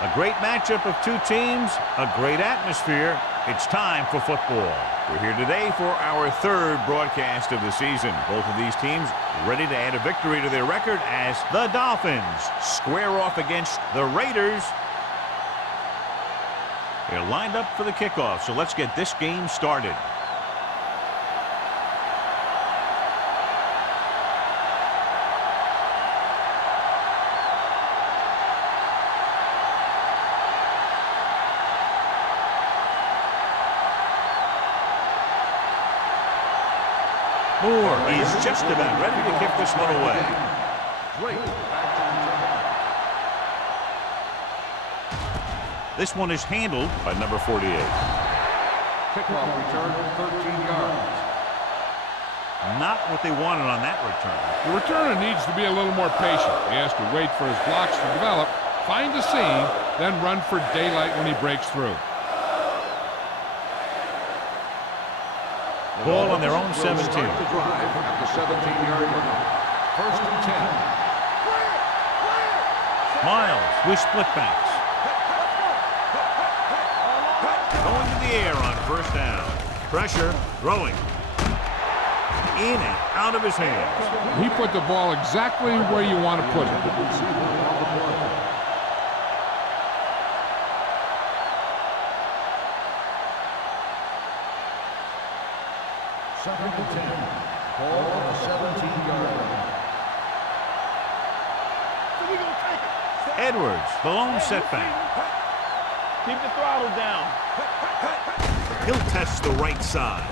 A great matchup of two teams, a great atmosphere. It's time for football. We're here today for our third broadcast of the season. Both of these teams ready to add a victory to their record as the Dolphins square off against the Raiders. They're lined up for the kickoff, so let's get this game started. Moore is just about ready to kick this one away. This one is handled by number 48. Kickoff return, 13 yards. Not what they wanted on that return. The returner needs to be a little more patient. He has to wait for his blocks to develop, find the seam, then run for daylight when he breaks through. Ball on their own 17. Start the drive at the 17-yard line. First and 10. Miles with split backs. Going to the air on first down. Pressure, throwing. In and out of his hands. He put the ball exactly where you want to put it. Second and 10. Ball on the 17-yard line. Edwards, the lone setback. Keep the throttle down. He'll test the right side.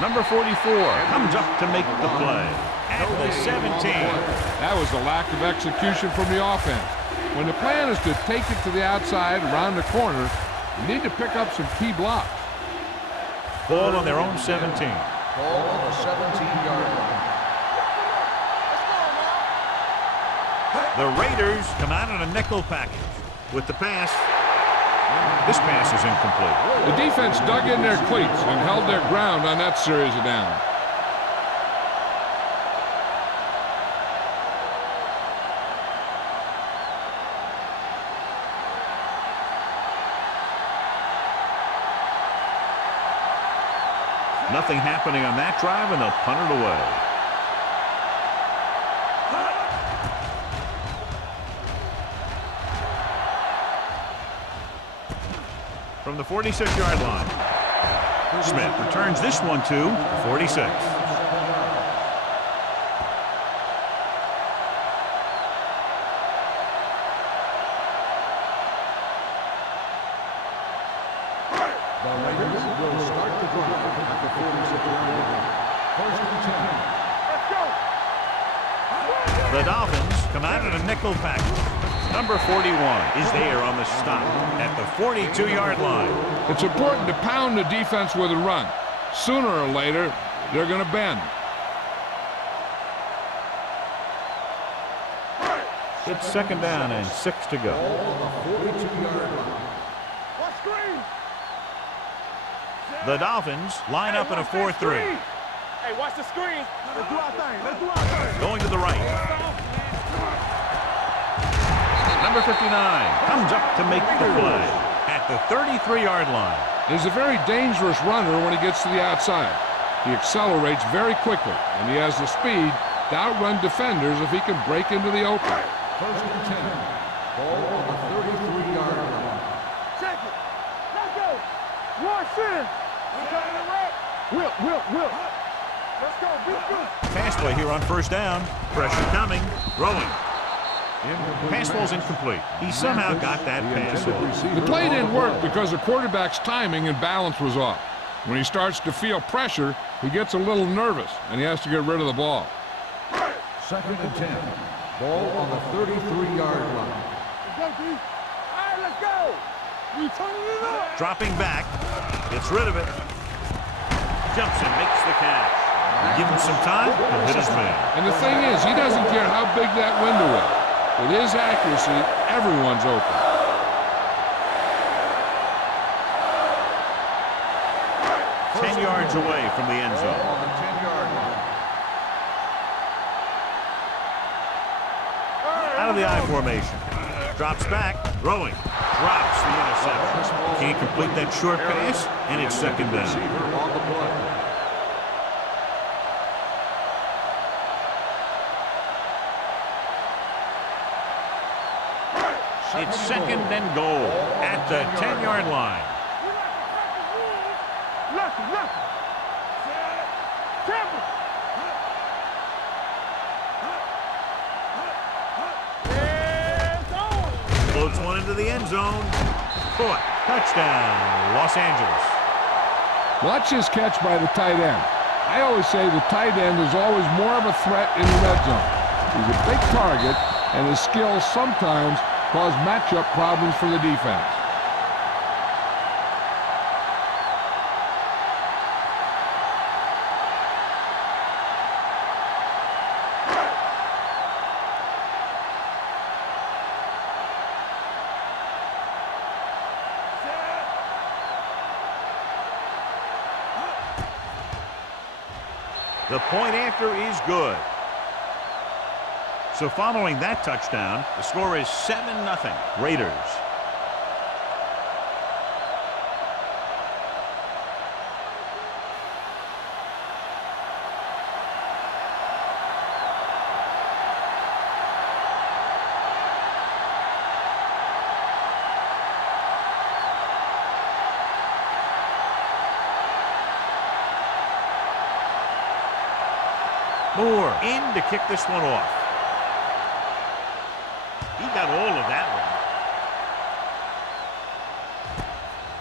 Number 44 comes up to make the play at the 17. That was the lack of execution from the offense. When the plan is to take it to the outside around the corner, you need to pick up some key blocks. Ball on their own 17. Ball on the 17-yard line. The Raiders come out in a nickel package with the pass. This pass is incomplete. The defense dug in their cleats and held their ground on that series of downs. Nothing happening on that drive, and they'll punt it away. From the 46-yard line, Smith returns this one to the 46. The Raiders will start the drive at the 46-yard line. First and 10. The Dolphins come out in a nickel package. Number 41 is there on the stop at the 42-yard line. It's important to pound the defense with a run. Sooner or later, they're going to bend. It's second down and 6 to go. Ball on the 42-yard line. The Dolphins line up in a 4-3. Hey, watch the screen. Let's do our thing. Let's do our thing. Going to the right. Number 59 comes up to make the play at the 33-yard line. He's a very dangerous runner when he gets to the outside. He accelerates very quickly, and he has the speed to outrun defenders if he can break into the open. First and 10. Ball on the 33-yard line. Check it. Let's go. Rush in. Will. Let's go. Beat good. Pass play here on first down. Pressure coming. Throwing. Pass ball's incomplete. He somehow got that pass off. The play didn't work because the quarterback's timing and balance was off. When he starts to feel pressure, he gets a little nervous, and he has to get rid of the ball. Second and 10. Ball on the 33-yard line. Let's go, D. All right, let's go. We turning it up. Dropping back. Gets rid of it. Jumps and makes the catch. You give him some time, he'll hit his man. And the thing is, he doesn't care how big that window is. With his accuracy, everyone's open. Ten yards away from the end zone. On the 10-yard line. Out of the I formation. Drops back, throwing. Drops the interception. Can't complete that short pass, and it's second down. Receiver on the play. It's second and goal at the 10-yard line. Lucky. Temple. Floats one into the end zone. Caught. Touchdown, Los Angeles. Watch his catch by the tight end. I always say the tight end is always more of a threat in the red zone. He's a big target, and his skills sometimes cause matchup problems for the defense. The point after is good. So following that touchdown, the score is 7-0 Raiders. Moore in to kick this one off. He got all of that one.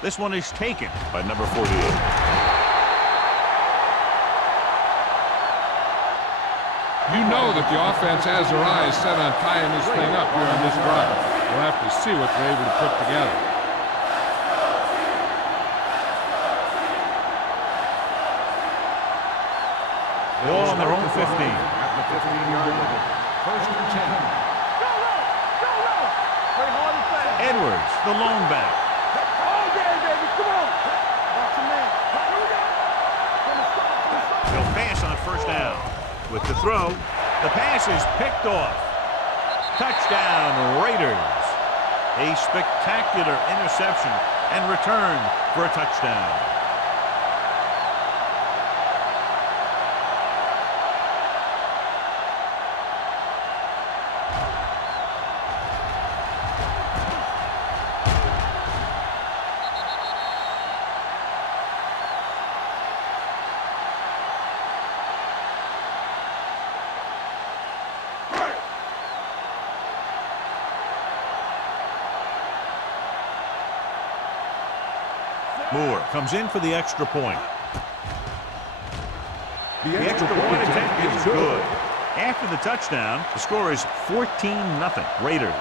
This one is taken by number 48. You know that the offense has their eyes set on tying this thing up here on this drive. We'll have to see what they're able to put together. Ball on their own 15. At the 15-yard line. First and 10. Play hard and fast. Edwards, the lone back. All day, baby. Come on. Watch your man. Here we go. He'll pass on first down. With the throw, the pass is picked off. Touchdown, Raiders. A spectacular interception and return for a touchdown. Moore comes in for the extra point. The extra point attempt is good. After the touchdown, the score is 14-0 Raiders.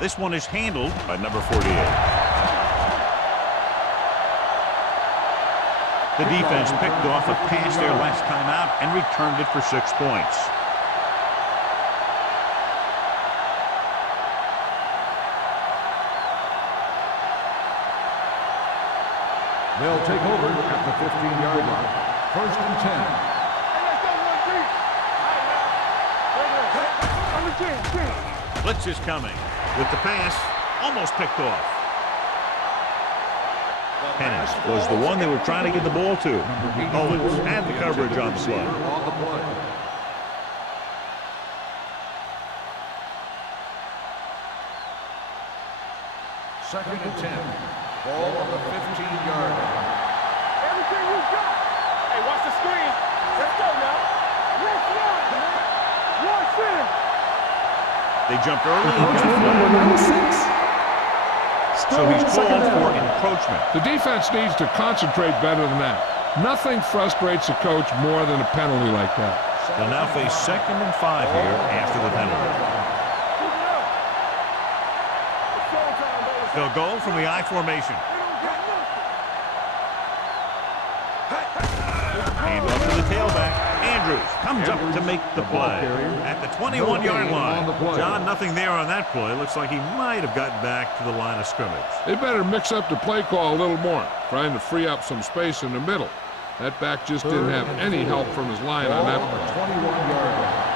This one is handled by number 48. The defense picked off a pass there last time out and returned it for 6 points. They'll take over at the 15-yard line. First and 10. Hey, let's go, 1 3. Blitz is coming with the pass almost picked off. Pennant was the one they were trying to get the ball to. Owens had the coverage on the play. Second and 10. Ball on the 15-yard line. Everything you got. Hey, watch the screen. Let's go now. Let's run, man. Watch it. They jumped early and got flagged. So he's called for encroachment. The defense needs to concentrate better than that. Nothing frustrates a coach more than a penalty like that. They'll now face 2nd and 5 here after the penalty. They'll go from the I formation. Hand off to the tailback. Andrews comes up to make the play at the 21-yard line. John, nothing there on that play. Looks like he might have gotten back to the line of scrimmage. They better mix up the play call a little more, trying to free up some space in the middle. That back just didn't have any help from his line on that play. 21-yard line.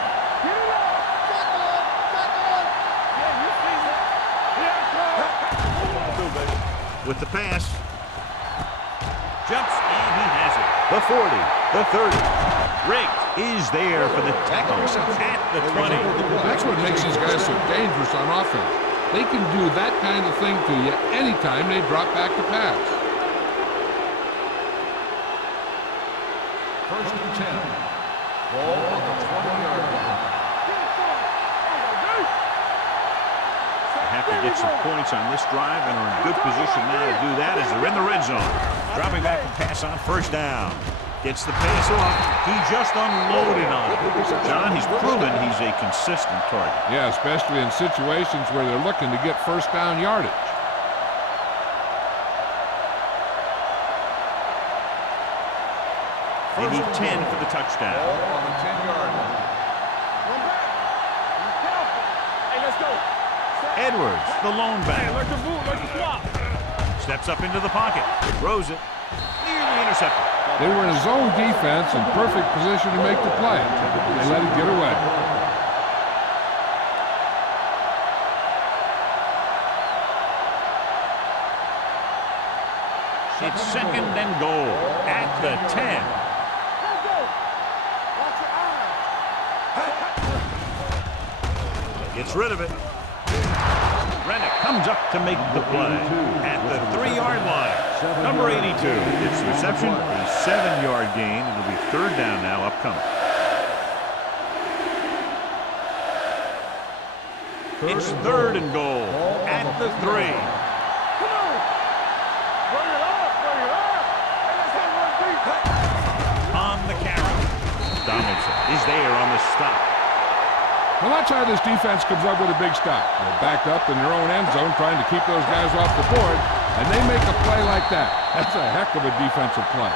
With the pass. Jumps, and he has it. The 40, the 30. Riggs is there for the tackle at the 20. That's what makes these guys so dangerous on offense. They can do that kind of thing to you anytime they drop back to pass. First and 10. Ball on the 20-yard line. They have to get some points on this drive and are in good position now to do that as they're in the red zone. Dropping back to pass on first down. Gets the pass off. He just unloaded on it. John, he's proven he's a consistent target. Yeah, especially in situations where they're looking to get first down yardage. They need 10 for the touchdown. Ball on the 10-yard line. Hey, let's go. Edwards, the lone back. Hey, like the boot, like the swap. Steps up into the pocket. Throws it. Nearly intercepted. They were in a zone defense in perfect position to make the play. They let it get away. It's 2nd and goal at the 10. Gets rid of it. Rennick comes up to make the play at the 3-yard line. Number 82 gets the reception, a 7-yard gain. It'll be 3rd down now upcoming. It's 3rd and goal at the 3. Come on. Bring it up, bring it up. Hey, let's have one deep. On the carry. Donaldson is there on the stop. Well, that's how this defense comes up with a big stop. They're backed up in their own end zone trying to keep those guys off the board, and they make a play like that. That's a heck of a defensive play.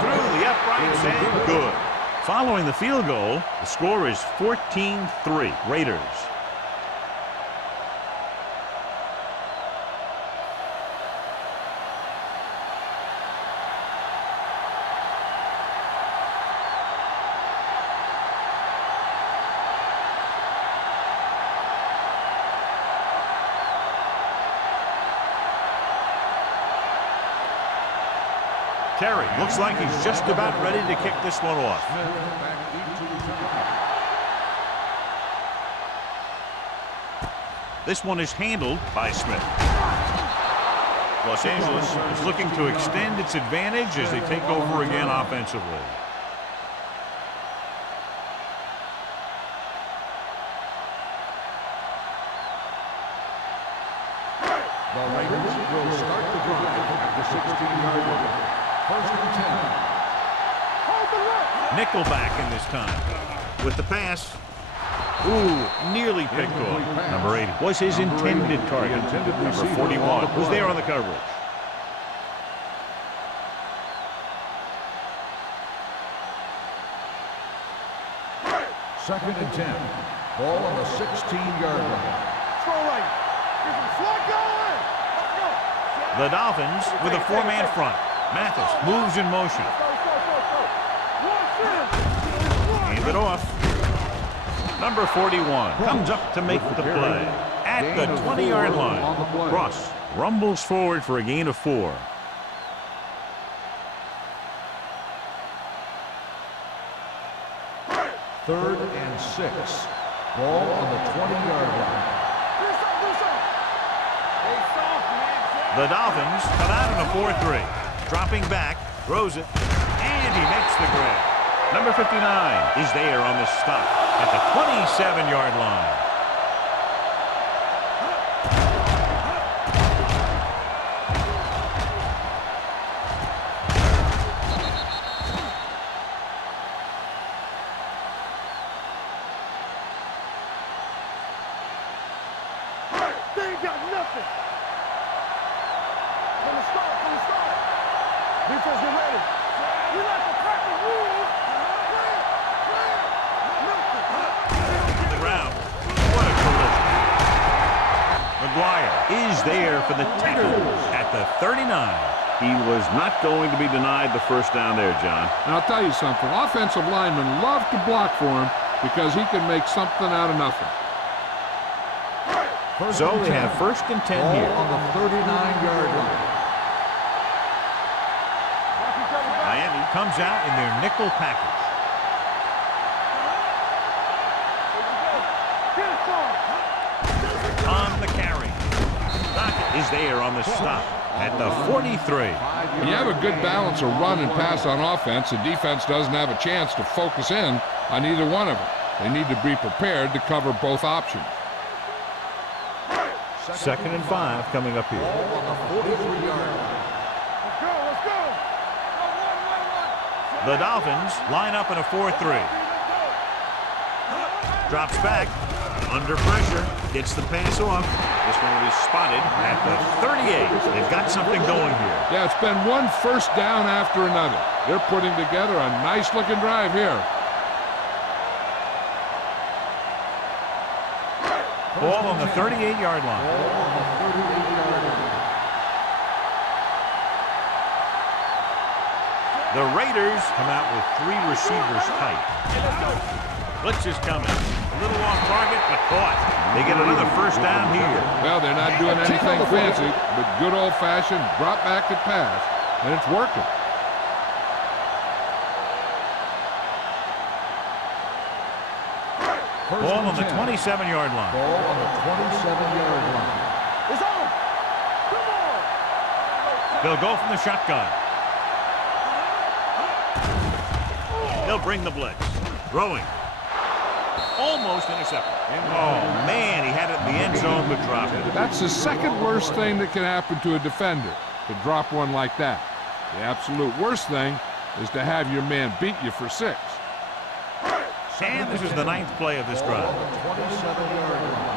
Through the uprights and good. Following the field goal, the score is 14-3 Raiders. Terry looks like he's just about ready to kick this one off. This one is handled by Smith. Los Angeles is looking to extend its advantage as they take over again offensively. The Raiders will start the drive at the 16-yard line. First and 10. Nickelback in this time. With the pass. Ooh, nearly picked off. Number 80 was his intended target. Number 41 was there on the coverage. Second and 10. Ball on the 16-yard line. The Dolphins with a 4-man front. Mathis moves in motion. Hand it off. Number 41 comes up to make the play at the 20-yard line. Ross rumbles forward for a gain of 4. Third and 6. Ball on the 20-yard line. The Dolphins come out in a 4-3. Dropping back, throws it, and he makes the grab. Number 59 is there on the stop at the 27-yard line. They ain't got nothing. From the start. Defense, get ready. You like to crack the rules. The ground. What a collision. McGuire is there for the tackle at the 39. He was not going to be denied the first down there, John. And I'll tell you something. Offensive linemen love to block for him because he can make something out of nothing. So they have first and 10 Ball here. on the 39-yard line. Miami comes out in their nickel package. On the carry. Dockett is there on the stop at the 43. When you have a good balance of run and pass on offense, the defense doesn't have a chance to focus in on either one of them. They need to be prepared to cover both options. Second and 5 coming up here. Ball on the 43-yard line. Let's go. The Dolphins line up in a 4-3. Drops back. Under pressure. Gets the pass off. This one will be spotted at the 38. They've got something going here. Yeah, it's been one first down after another. They're putting together a nice-looking drive here. Ball on the 38-yard line. Ball on the 38-yard line. The Raiders come out with 3 receivers tight. Blitz is coming. A little off target, but caught. They get another first down here. Well, they're not doing anything fancy, but good old-fashioned drop back and pass, and it's working. Ball on the 27-yard line. Ball on the 27-yard line. It's on. Come on. They'll go from the shotgun. They'll bring the blitz. Throwing. Almost intercepted. Oh, man, he had it in the end zone, but dropped it. That's the second worst thing that can happen to a defender, to drop one like that. The absolute worst thing is to have your man beat you for 6. And this is the 9th play of this drive. Ball on the 27-yard line.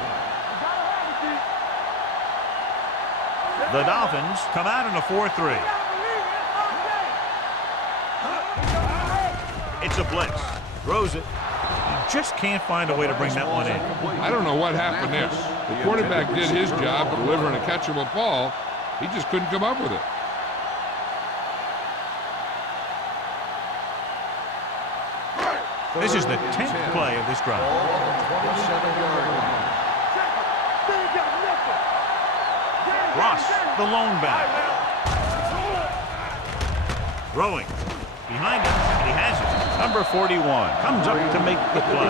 The Dolphins come out in a 4-3. It's a blitz. Throws it. He just can't find a way to bring that one in. I don't know what happened there. The quarterback did his job delivering a catchable ball. He just couldn't come up with it. This is the 10th play of this drive. Ball on the 27-yard line. Ross, the lone back. Throwing. Behind him, and he has it. Number 41 comes up to make the play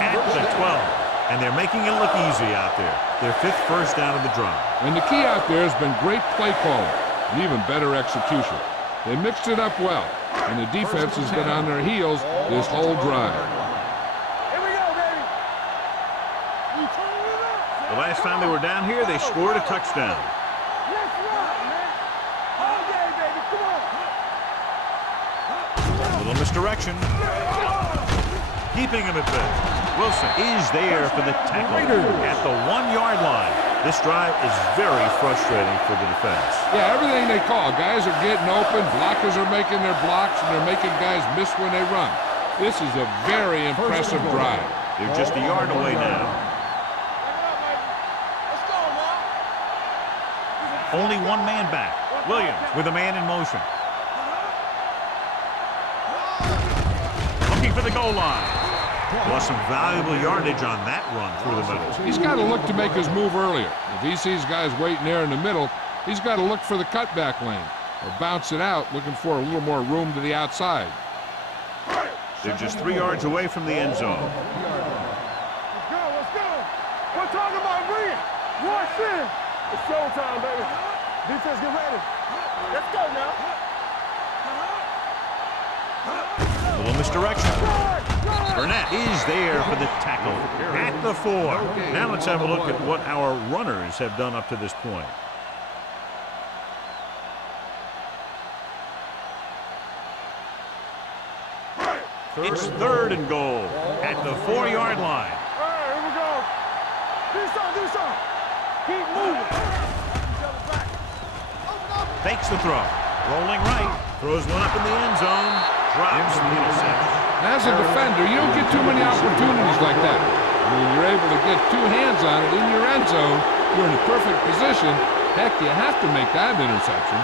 at the 12. And they're making it look easy out there. Their 5th first down of the drive. And the key out there has been great play calling and even better execution. They mixed it up well, and the defense has been on their heels this whole drive. Here we go, baby. You turning it up. The last time they were down here, they scored a touchdown. Let's ride, man. All day, baby. Come on. A little misdirection. Keeping him at bay. Wilson is there for the tackle at the 1-yard line. This drive is very frustrating for the defense. Yeah, everything they call. Guys are getting open, blockers are making their blocks, and they're making guys miss when they run. This is a very impressive drive. They're just a yard away now. Let's go, man. Only one man back. Williams with a man in motion. Looking for the goal line. Lost some valuable yardage on that run through the middle. He's got to look to make his move earlier. If he sees guys waiting there in the middle, he's got to look for the cutback lane or bounce it out, looking for a little more room to the outside. They're just 3 yards away from the end zone. Let's go, let's go. We're talking about bringing. Watch in. It's showtime, baby. Defense, get ready. Let's go now. A little misdirection. Burnett is there for the tackle at the 4. Now let's have a look at what our runners have done up to this point. It's 3rd and goal at the 4-yard line. All right, here we go. Do something. Keep moving. Fakes the throw. Rolling right. Throws one up in the end zone. Drops the interception. As a defender, you don't get too many opportunities like that. When you're able to get 2 hands on it in your end zone, you're in a perfect position. Heck, you have to make that interception.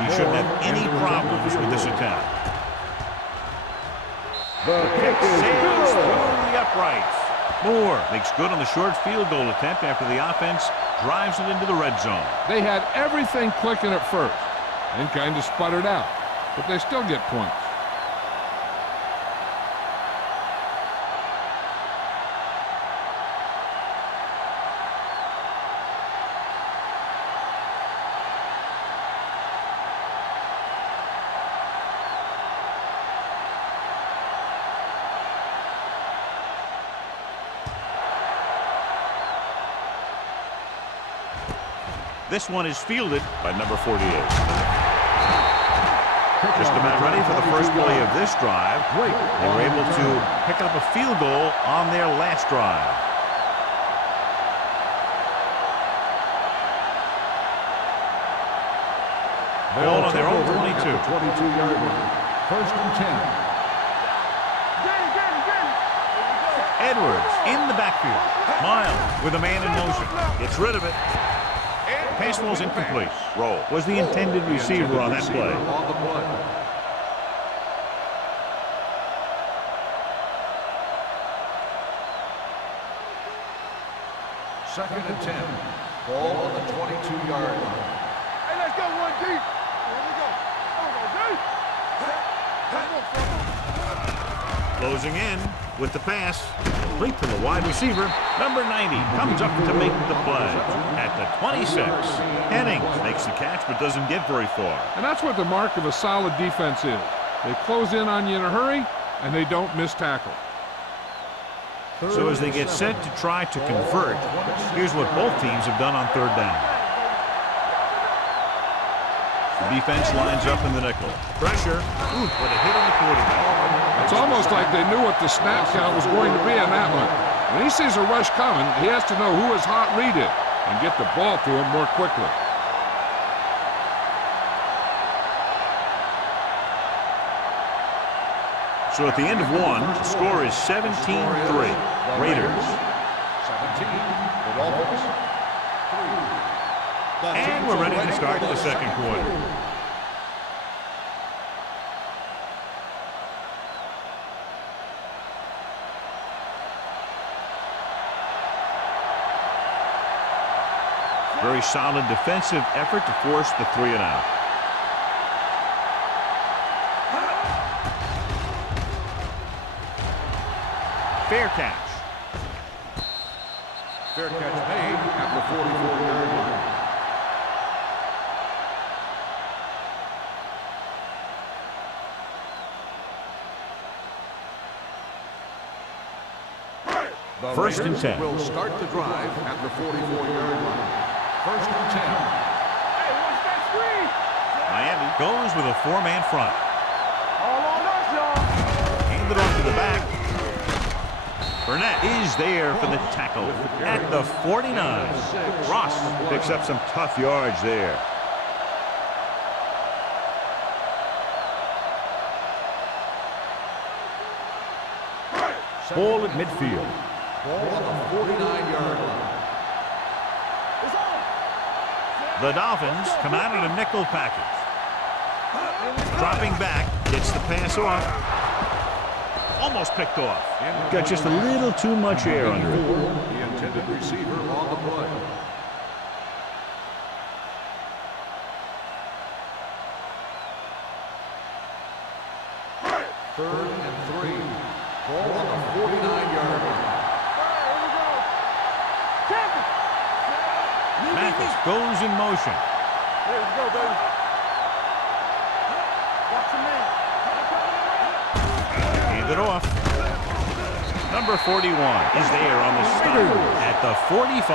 He shouldn't have any problems with this attempt. The kick is Sails good. through the uprights. Moore makes good on the short field goal attempt after the offense drives it into the red zone. They had everything clicking at first and kind of sputtered out, but they still get points. This one is fielded by number 48. Just about ready for the first play of this drive. They were able to pick up a field goal on their last drive. Ball on their own 22. 22-yard line. 1st and 10. Edwards in the backfield. Miles with a man in motion. Gets rid of it. Pass ball's incomplete. Roll was the intended receiver on that play. On the play. Second and 10. Ball on the 22-yard line. Hey, let's go one deep. Here we go. Closing in with the pass. Complete to the wide receiver. Number 90 comes up to make the play at the 26. Hennings makes the catch but doesn't get very far. And that's what the mark of a solid defense is. They close in on you in a hurry, and they don't miss tackle. So as they get set to try to convert, here's what both teams have done on 3rd down. The defense lines up in the nickel. Pressure. Ooh, what a hit on the quarterback. It's almost like they knew what the snap count was going to be on that one. When he sees a rush coming, he has to know who his hot read is and get the ball to him more quickly. So at the end of one, the score is 17-3. Raiders. 17. The Dolphins. 3. And we're ready to start the second quarter. Very solid defensive effort to force the 3-and-out. Fair catch. Fair catch made at the 44-yard line. The 1st and Raiders 10. will start the drive at the 44-yard line. 1st and 10. Hey, watch that screen. Miami goes with a 4-man front. All on us, y'all. Handed off to the back. Burnett is there for the tackle at the 49. Ross picks up some tough yards there. Ball at midfield. Ball on the 49-yard line. The Dolphins come out in a nickel package. Dropping back, gets the pass off. Almost picked off. Got just a little too much air under it. The intended receiver on the play. Third and 3. Ball on the 49-yard line. Mathis goes in motion. Here we go, baby. Watch your man. Hand it off. Number 41 is there on the stop at the 45.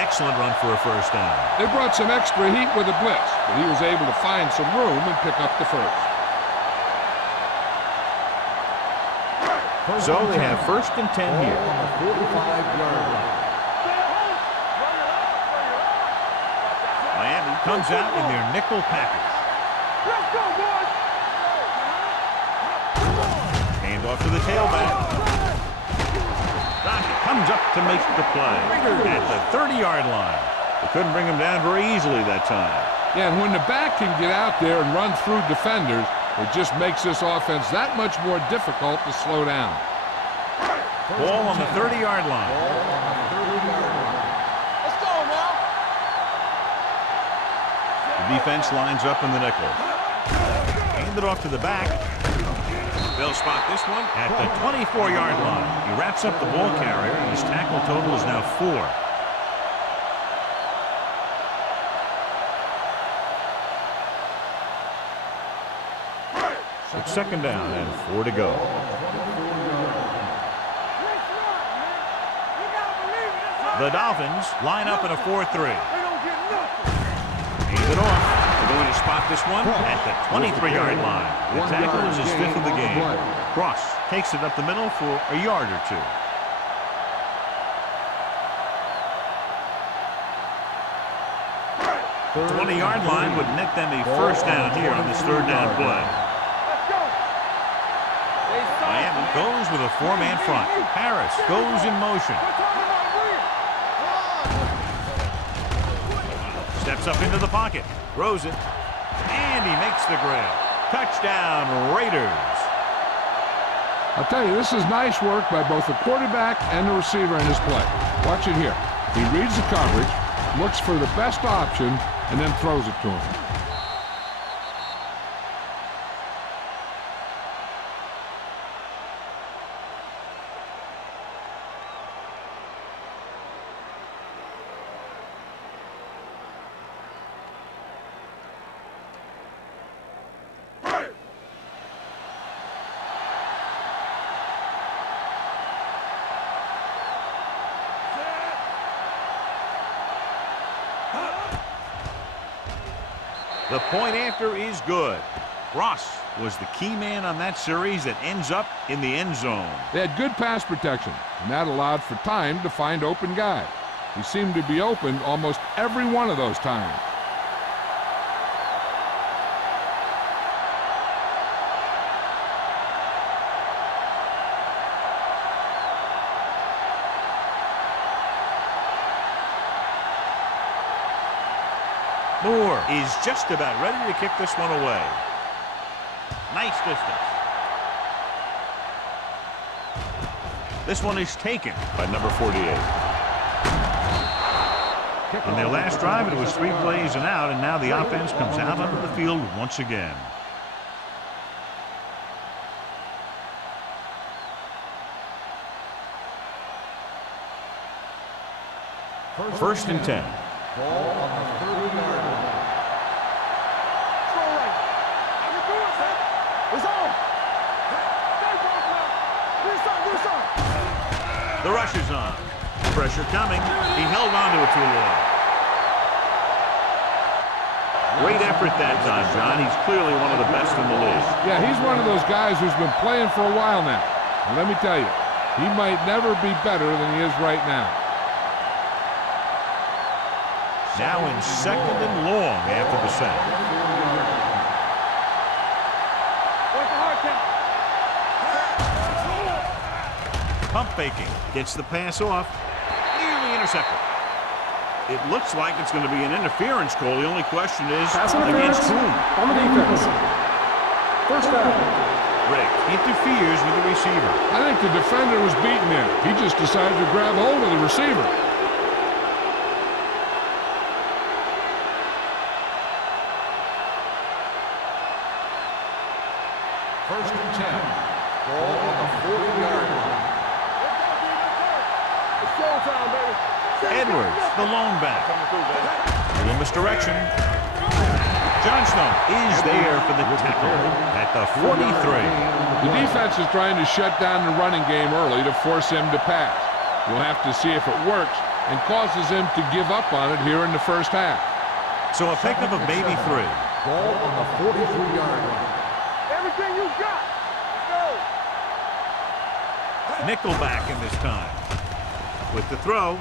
Excellent run for a first down. They brought some extra heat with a blitz, but he was able to find some room and pick up the first. So they have first and 10 here. On the 45-yard line. Miami comes out in their nickel package. Let's go, boys. Hand off to the tailback. Dockett comes up to make the play at the 30-yard line. They couldn't bring him down very easily that time. Yeah, and when the back can get out there and run through defenders, it just makes this offense that much more difficult to slow down. Ball on the 30-yard line. Let's go now. The defense lines up in the nickel. Hand it off to the back. They'll spot this one at the 24-yard line. He wraps up the ball carrier, and his tackle total is now 4. It's second down and 4 to go. The Dolphins line up in a 4-3. Hand it off. They're going to spot this one at the 23-yard line. The tackle is his 5th of the game. Cross takes it up the middle for a yard or 2. The 20-yard line would net them a first down here on this third down play. Miami goes with a 4-man front. Harris goes in motion. Steps up into the pocket. Throws it. And he makes the grab. Touchdown, Raiders. I'll tell you, this is nice work by both the quarterback and the receiver in this play. Watch it here. He reads the coverage, looks for the best option, and then throws it to him. The point after is good. Ross was the key man on that series that ends up in the end zone. They had good pass protection, and that allowed for time to find open guys. He seemed to be open almost every one of those times. Moore is just about ready to kick this one away. Nice distance. This one is taken by number 48. In their last drive, it was 3 plays and out, and now the offense comes out onto the field once again. First and 10. Ball on the 30-yard line. The rush is on. Pressure coming. He held on to it too long. Great effort that time, John. He's clearly one of the best in the league. Yeah, he's one of those guys who's been playing for a while now. And let me tell you, he might never be better than he is right now. Now in second and long after the sack. Pump faking. Gets the pass off. Nearly intercepted. It looks like it's going to be an interference call. The only question is Pass interference against whom? on the defense. First down. Rick interferes with the receiver. I think the defender was beaten there. He just decided to grab hold of the receiver. First and 10. Ball on the 40-yard line. It's showtime, baby. Edwards, the lone back. A little misdirection. Johnston is there for the tackle at the 43. The defense is trying to shut down the running game early to force him to pass. We'll have to see if it works and causes him to give up on it here in the first half. So a pickup of maybe 3. Ball on the 43-yard line. Everything you got. Let's go. Nickelback in this time. With the throw.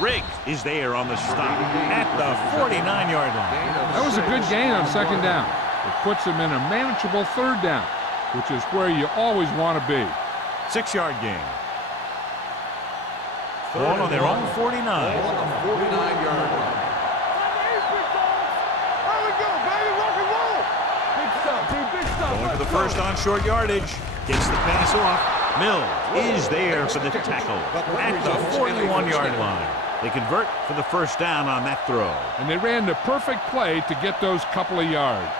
Riggs is there on the stop at the 49-yard line. That was a good gain on second down. It puts him in a manageable third down, which is where you always want to be. 6-yard gain. Ball on their own 49. Ball on the 49-yard line. There we go, baby. Rock and roll. Big stuff, team. Big stuff. Going for the Let's go. first on short yardage. Gets the pass off. Mills is there for the tackle at the 41-yard line. They convert for the first down on that throw. And they ran the perfect play to get those couple of yards.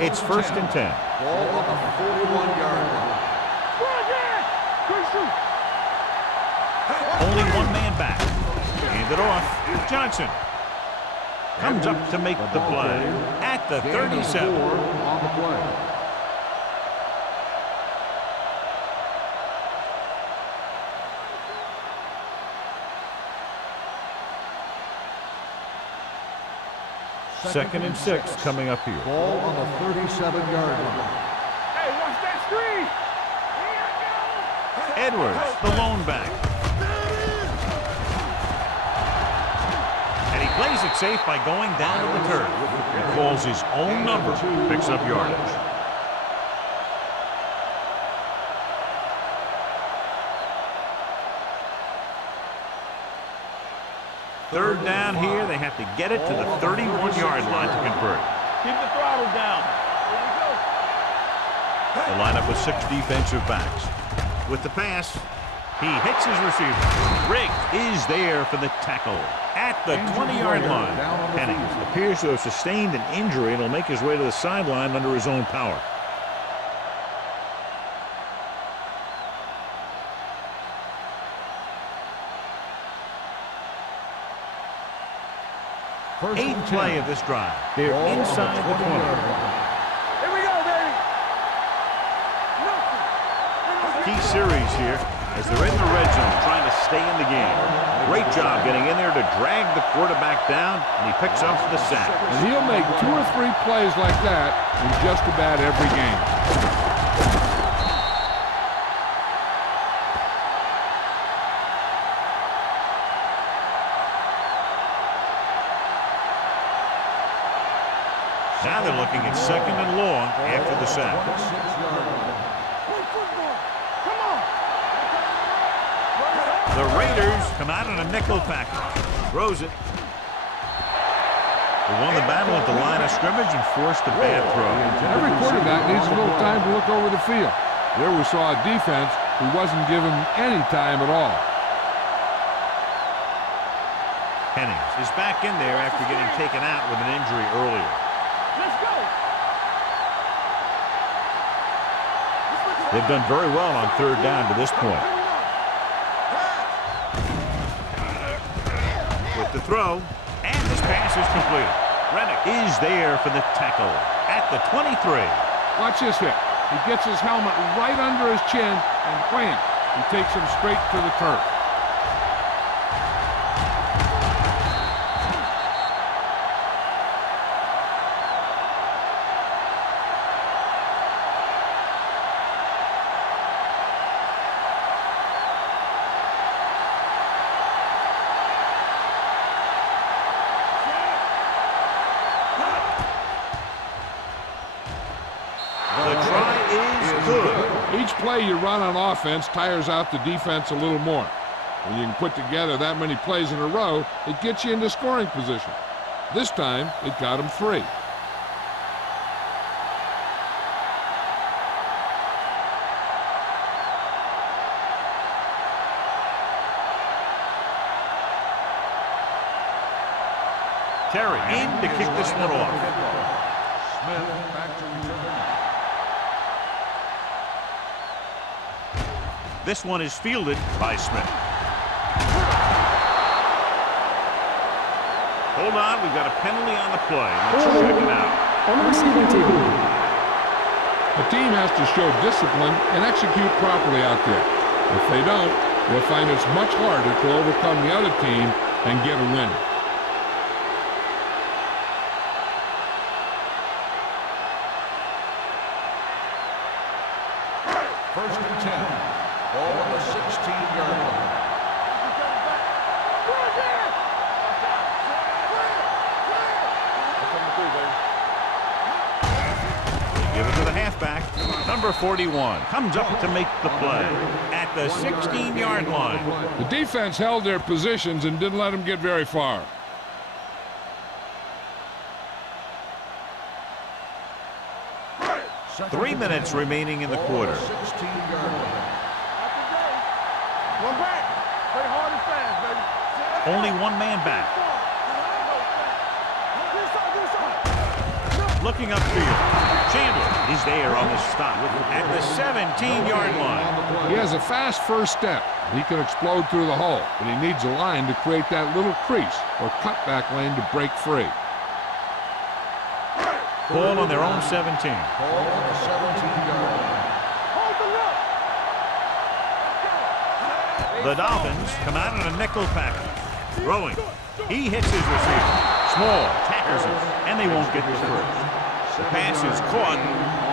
It's first and 10. Ball on the 41-yard line. Only one man back. Hand it off. Johnson comes up to make the play at the 37. On the play. Second and 6 coming up here. Ball on the 37-yard line. Hey, watch that screen. Edwards, the lone back. And he plays it safe by going down to the turf. He calls his own number, picks up yardage. Third down here, they have to get it to the 31-yard line to convert. Keep the throttle down. Here we go. The lineup with 6 defensive backs. With the pass, he hits his receiver. Riggs is there for the tackle at the 20-yard line. Hennings appears to have sustained an injury and will make his way to the sideline under his own power. Eighth play of this drive. They're inside the 20. Here we go, baby. Key series here as they're in the red zone trying to stay in the game. Great job getting in there to drag the quarterback down, and he picks up the sack. And he'll make 2 or 3 plays like that in just about every game. Now they're looking at second and long after the sack. The Raiders come out in a nickel package. Throws it. They won the battle at the line of scrimmage and forced a bad throw. Every quarterback needs a little time to look over the field. There we saw a defense who wasn't given any time at all. Hennings is back in there after getting taken out with an injury earlier. Let's go. They've done very well on third down to this point. With the throw, and this pass is completed. Rennick is there for the tackle at the 23. Watch this hit. He gets his helmet right under his chin, and wham, he takes him straight to the turf. play you run on offense tires out the defense a little more. When you can put together that many plays in a row, it gets you into scoring position. This time, it got him 3. Terry in to kick this one off. Smith back to return. This one is fielded by Smith. Hold on, we've got a penalty on the play. Let's check it out. On the receiving team. A team has to show discipline and execute properly out there. If they don't, they'll find it's much harder to overcome the other team and get a win. First and 10. Ball on the 16-yard line. Give it to the halfback. Number 41 comes up to make the play at the 16-yard line. The defense held their positions and didn't let them get very far. Second 3 minutes remaining in the quarter. 16-yard line. One back. Play hard and fast, baby. Only one man back. Looking upfield. Chandler is there on the stop at the 17-yard line. He has a fast first step. He can explode through the hole, but he needs a line to create that little crease or cutback lane to break free. Ball on their own 17. Ball on the 17-yard line. The Dolphins come out in a nickel package. Throwing. He hits his receiver. Small tackles him, and they won't get the first. The pass is caught,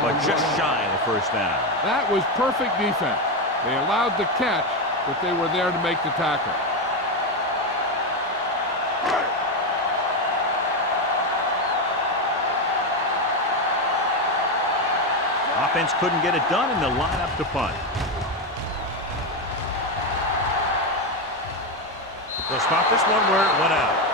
but just shy of the first down. That was perfect defense. They allowed the catch, but they were there to make the tackle. Offense couldn't get it done, and they'll line up to punt. They'll spot this one where it went out.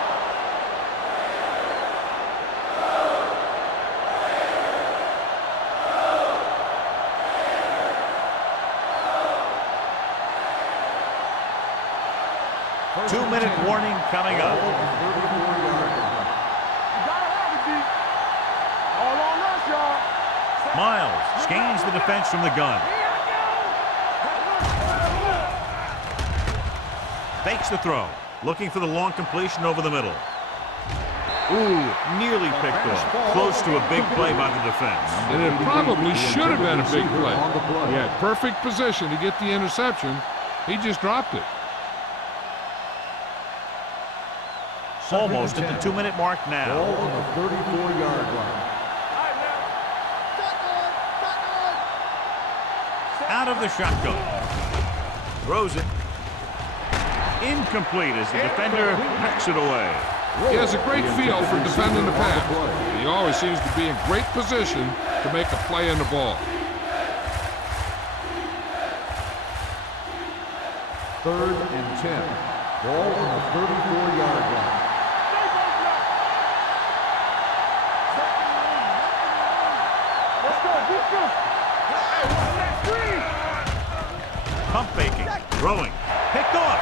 Two-minute warning coming up. Ball on the 34-yard line. You gotta have it, D. All on us, y'all. Miles scans the defense from the gun. Fakes the throw. Looking for the long completion over the middle. Ooh, nearly picked off. Close to a big play by the defense. And it probably should have been a big play. He had perfect position to get the interception. He just dropped it. Almost at the 2-minute mark now. Ball on the 34-yard line. Out of the shotgun. Throws it. Incomplete as the defender packs it away. He has a great feel for defending the pass. He always seems to be in great position to make a play in the ball. Third and 10. Ball on the 34-yard line. Let's go, defense. Pump faking. Throwing. Picked off.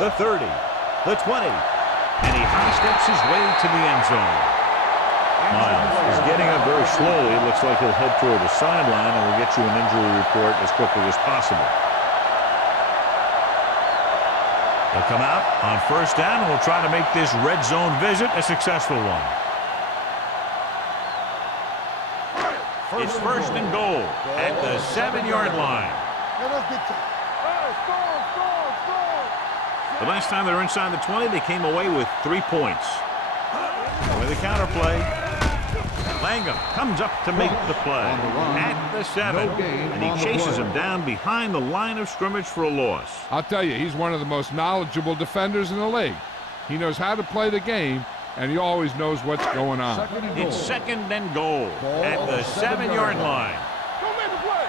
The 30. The 20. And he high steps his way to the end zone. Miles is getting up very slowly. It looks like he'll head toward the sideline, and we'll get you an injury report as quickly as possible. They'll come out on first down, and we'll try to make this red zone visit a successful one. It's first and goal at the 7-yard line. The last time they were inside the 20, they came away with 3 points. With the counterplay, Langham comes up to make the play at the 7, and he chases him down behind the line of scrimmage for a loss. I'll tell you, he's one of the most knowledgeable defenders in the league. He knows how to play the game, and he always knows what's going on. It's second and goal at the 7-yard line. Don't make the play.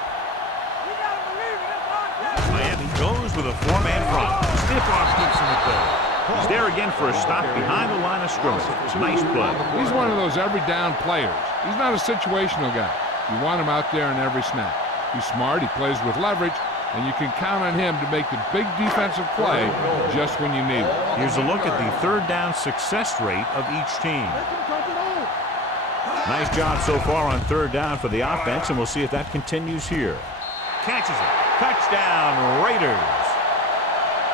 goes with a four-man front. Stiff arm keeps him at bay. He's there again for a stop behind the line of scrimmage. Nice play. He's one of those every-down players. He's not a situational guy. You want him out there in every snap. He's smart, he plays with leverage, and you can count on him to make the big defensive play just when you need it. Here's a look at the third down success rate of each team. Nice job so far on third down for the offense, and we'll see if that continues here. Catches it. Touchdown, Raiders.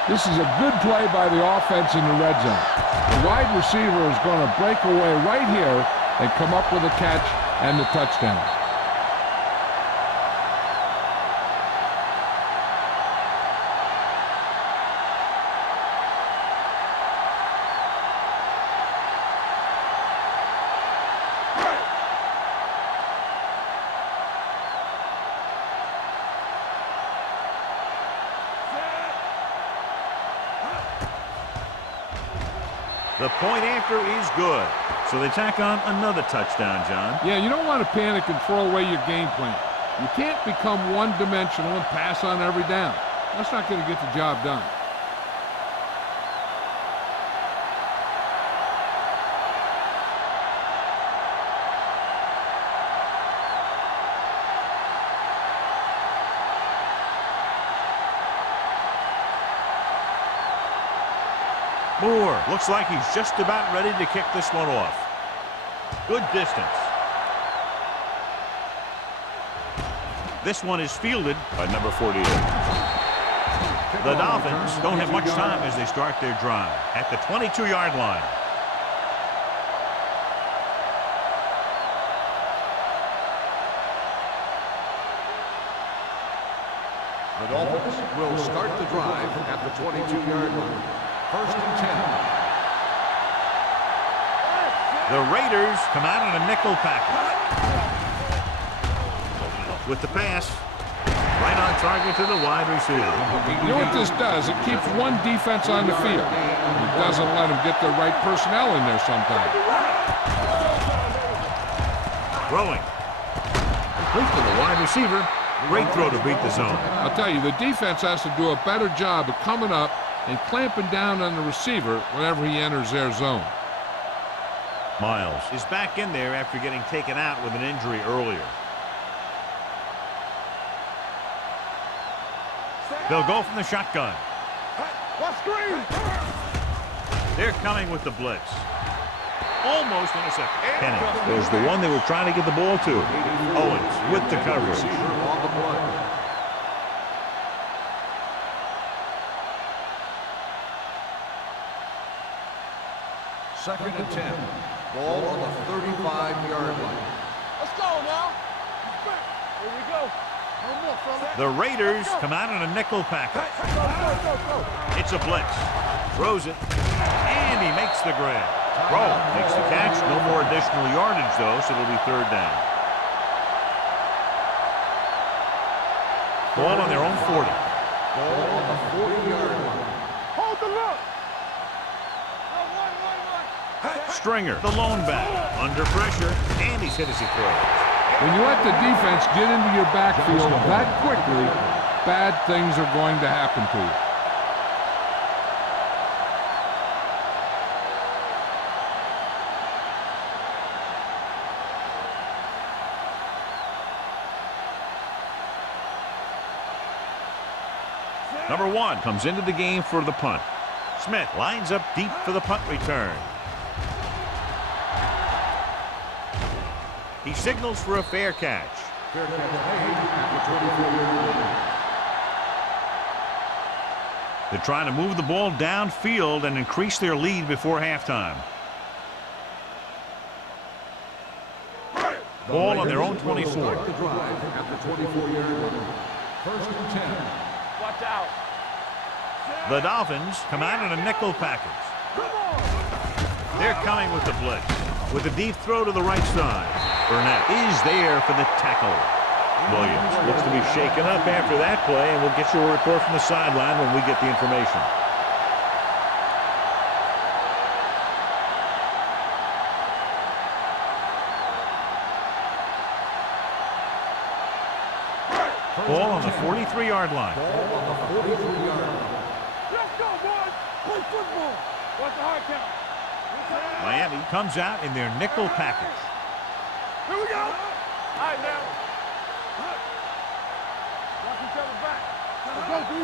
This is a good play by the offense in the red zone. The wide receiver is going to break away right here and come up with a catch and the touchdown. The point after is good. So they tack on another touchdown, John. Yeah, you don't want to panic and throw away your game plan. You can't become one-dimensional and pass on every down. That's not going to get the job done. Moore looks like he's just about ready to kick this one off. Good distance. This one is fielded by number 48. The Dolphins don't have much time as they start their drive at the 22-yard line. The Dolphins will start the drive at the 22-yard line. First and 10. The Raiders come out in a nickel package. With the pass, right on target to the wide receiver. You know what this does? It keeps one defense on the field. It doesn't let them get the right personnel in there sometimes. Throwing. Complete to the wide receiver. Great throw to beat the zone. I'll tell you, the defense has to do a better job of coming up and clamping down on the receiver whenever he enters their zone. Miles is back in there after getting taken out with an injury earlier. They'll go from the shotgun. They're coming with the blitz. Almost intercepted. Penny was the one they were trying to get the ball to. Owens with the coverage. Second and 10. Ball on the 35-yard line. Let's go now. Here we go. No more, fella. The Raiders come out in a nickel package. Go. It's a blitz. Throws it. And he makes the grab. Rowe makes the catch. No more additional yardage, though, so it'll be third down. Ball on their own 40. Ball on the 40-yard line. Hold the look. Stringer, the lone back, under pressure, and he's hit as he throws. When you let the defense get into your backfield that quickly, bad things are going to happen to you. Number 1 comes into the game for the punt. Smith lines up deep for the punt return. He signals for a fair catch. Fair catch made at the 24-yard line. They're trying to move the ball downfield and increase their lead before halftime. Ball on their own 24. Start the drive at the 24-yard line. First and 10. Watch out. The Dolphins come out in a nickel package. They're coming with the blitz. With a deep throw to the right side. Burnett is there for the tackle. Williams looks to be shaken up after that play, and we'll get you a report from the sideline when we get the information. Ball on the 43-yard line. Ball on the 43-yard line. Play football. What's the hard count? Miami comes out in their nickel package. Here we go. All right, now. Watch each other back. Let's go, B.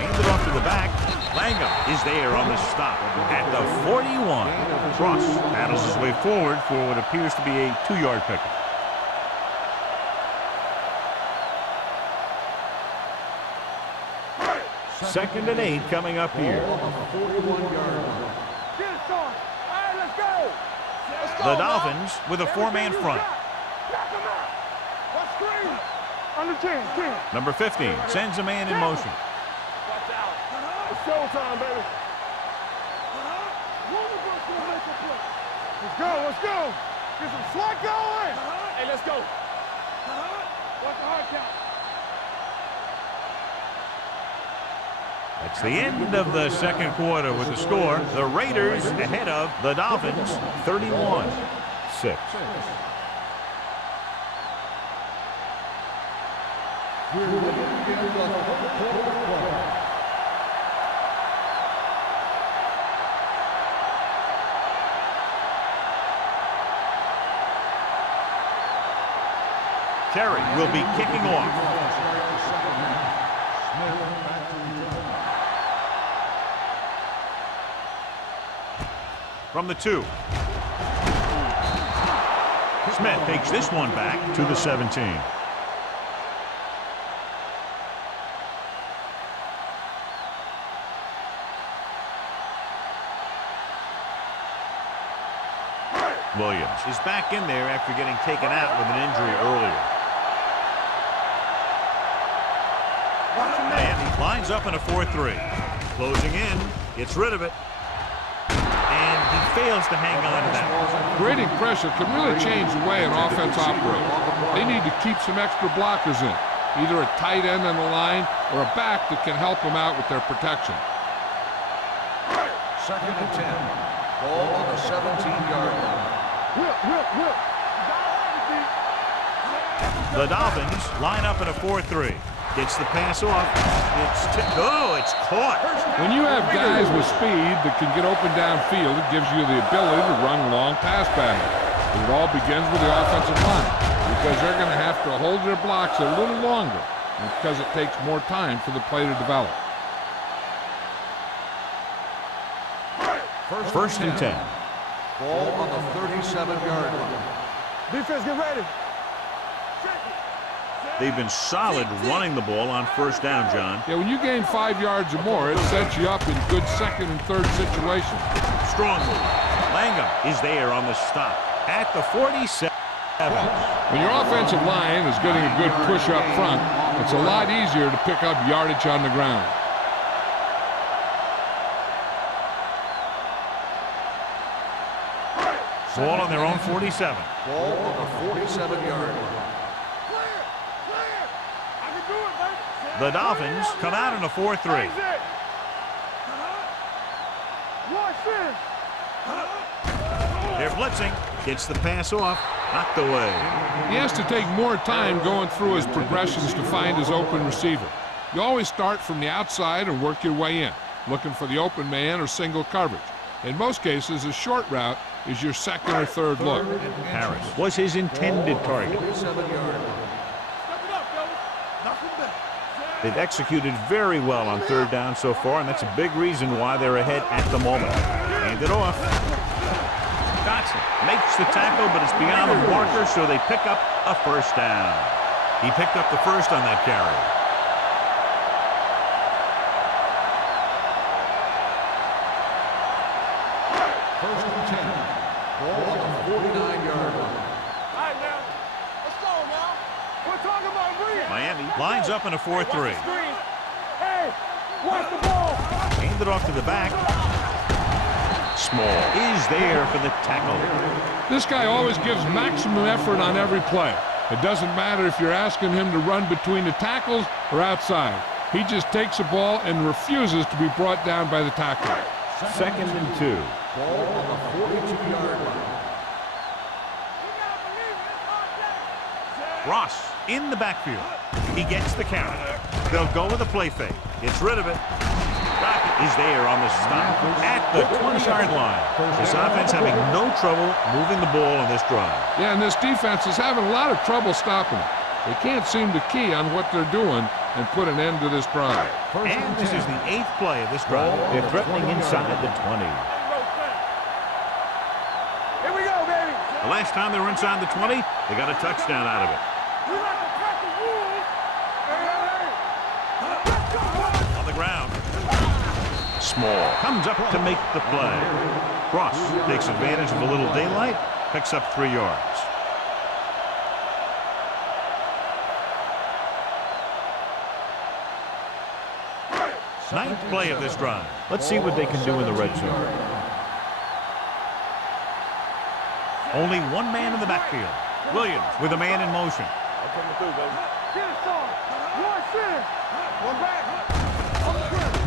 Hand it off to the back. Langham is there on the stop at the 41. Cross battles his way forward for what appears to be a 2-yard pickup. Second and 8 coming up here. Get it started. All right, let's go. The Dolphins with a 4-man front. Back them out. Let's screen. Under 10. Number 15 sends a man in motion. Watch out. It's showtime, baby. Let's go. Get some slack going. Hey, let's go. Watch the hard count. That's the end of the second quarter with the score. The Raiders ahead of the Dolphins 31-6. Terry will be kicking off. From the 2. Smith takes this one back to the 17. Williams is back in there after getting taken out with an injury earlier. Miami lines up in a 4-3. Closing in, gets rid of it. And he fails to hang on to that. Creating pressure can really change the way an offense operates. They need to keep some extra blockers in, either a tight end on the line or a back that can help them out with their protection. Second and 10. Ball on the 17-yard line. The Dolphins line up in a 4-3. Gets the pass off. It's caught. When you have guys with speed that can get open downfield, it gives you the ability to run long pass patterns. It all begins with the offensive line because they're going to have to hold their blocks a little longer because it takes more time for the play to develop. First and 10. Ball on the 37-yard line. Defense, get ready. They've been solid running the ball on first down, John. Yeah, when you gain 5 yards or more, it sets you up in good second and third situations. Strong move. Langham is there on the stop at the 47. When your offensive line is getting a good push up front, it's a lot easier to pick up yardage on the ground. Ball on their own 47. Ball on the 47-yard line. The Dolphins come out in a 4-3. They're blitzing. Gets the pass off. Knocked away. He has to take more time going through his progressions to find his open receiver. You always start from the outside and work your way in, looking for the open man or single coverage. In most cases, a short route is your second or third look. Harris was his intended target. 47-yard line. They've executed very well on third down so far, and that's a big reason why they're ahead at the moment. Hand it off. Dotson makes the tackle, but it's beyond the marker, so they pick up a first down. He picked up the first on that carry. First and 10. Ball on the 49-yard line. All right, now. Let's go now. We're talking about real. Miami lines up in a 4-3. Hey, watch the ball. Hand it off to the back. Small is there for the tackle. This guy always gives maximum effort on every play. It doesn't matter if you're asking him to run between the tackles or outside. He just takes the ball and refuses to be brought down by the tackler. Second and 2. Ball on the 42-yard line. Ross in the backfield. He gets the carry. They'll go with a play fake. Gets rid of it. Is there on the stop at the 20-yard line. This offense having no trouble moving the ball on this drive. Yeah, and this defense is having a lot of trouble stopping it. They can't seem to key on what they're doing and put an end to this drive. And this is the 8th play of this drive. They're threatening inside the 20. Here we go, baby. The last time they were inside the 20, they got a touchdown out of it. We like to crack the rules. On the ground. Small comes up to make the play. Cross takes advantage of a little daylight, picks up 3 yards. Ninth play of this drive. Let's see what they can do in the red zone. Only one man in the backfield. Williams with a man in motion. I'm coming through, baby. Get it, son. One center. One back.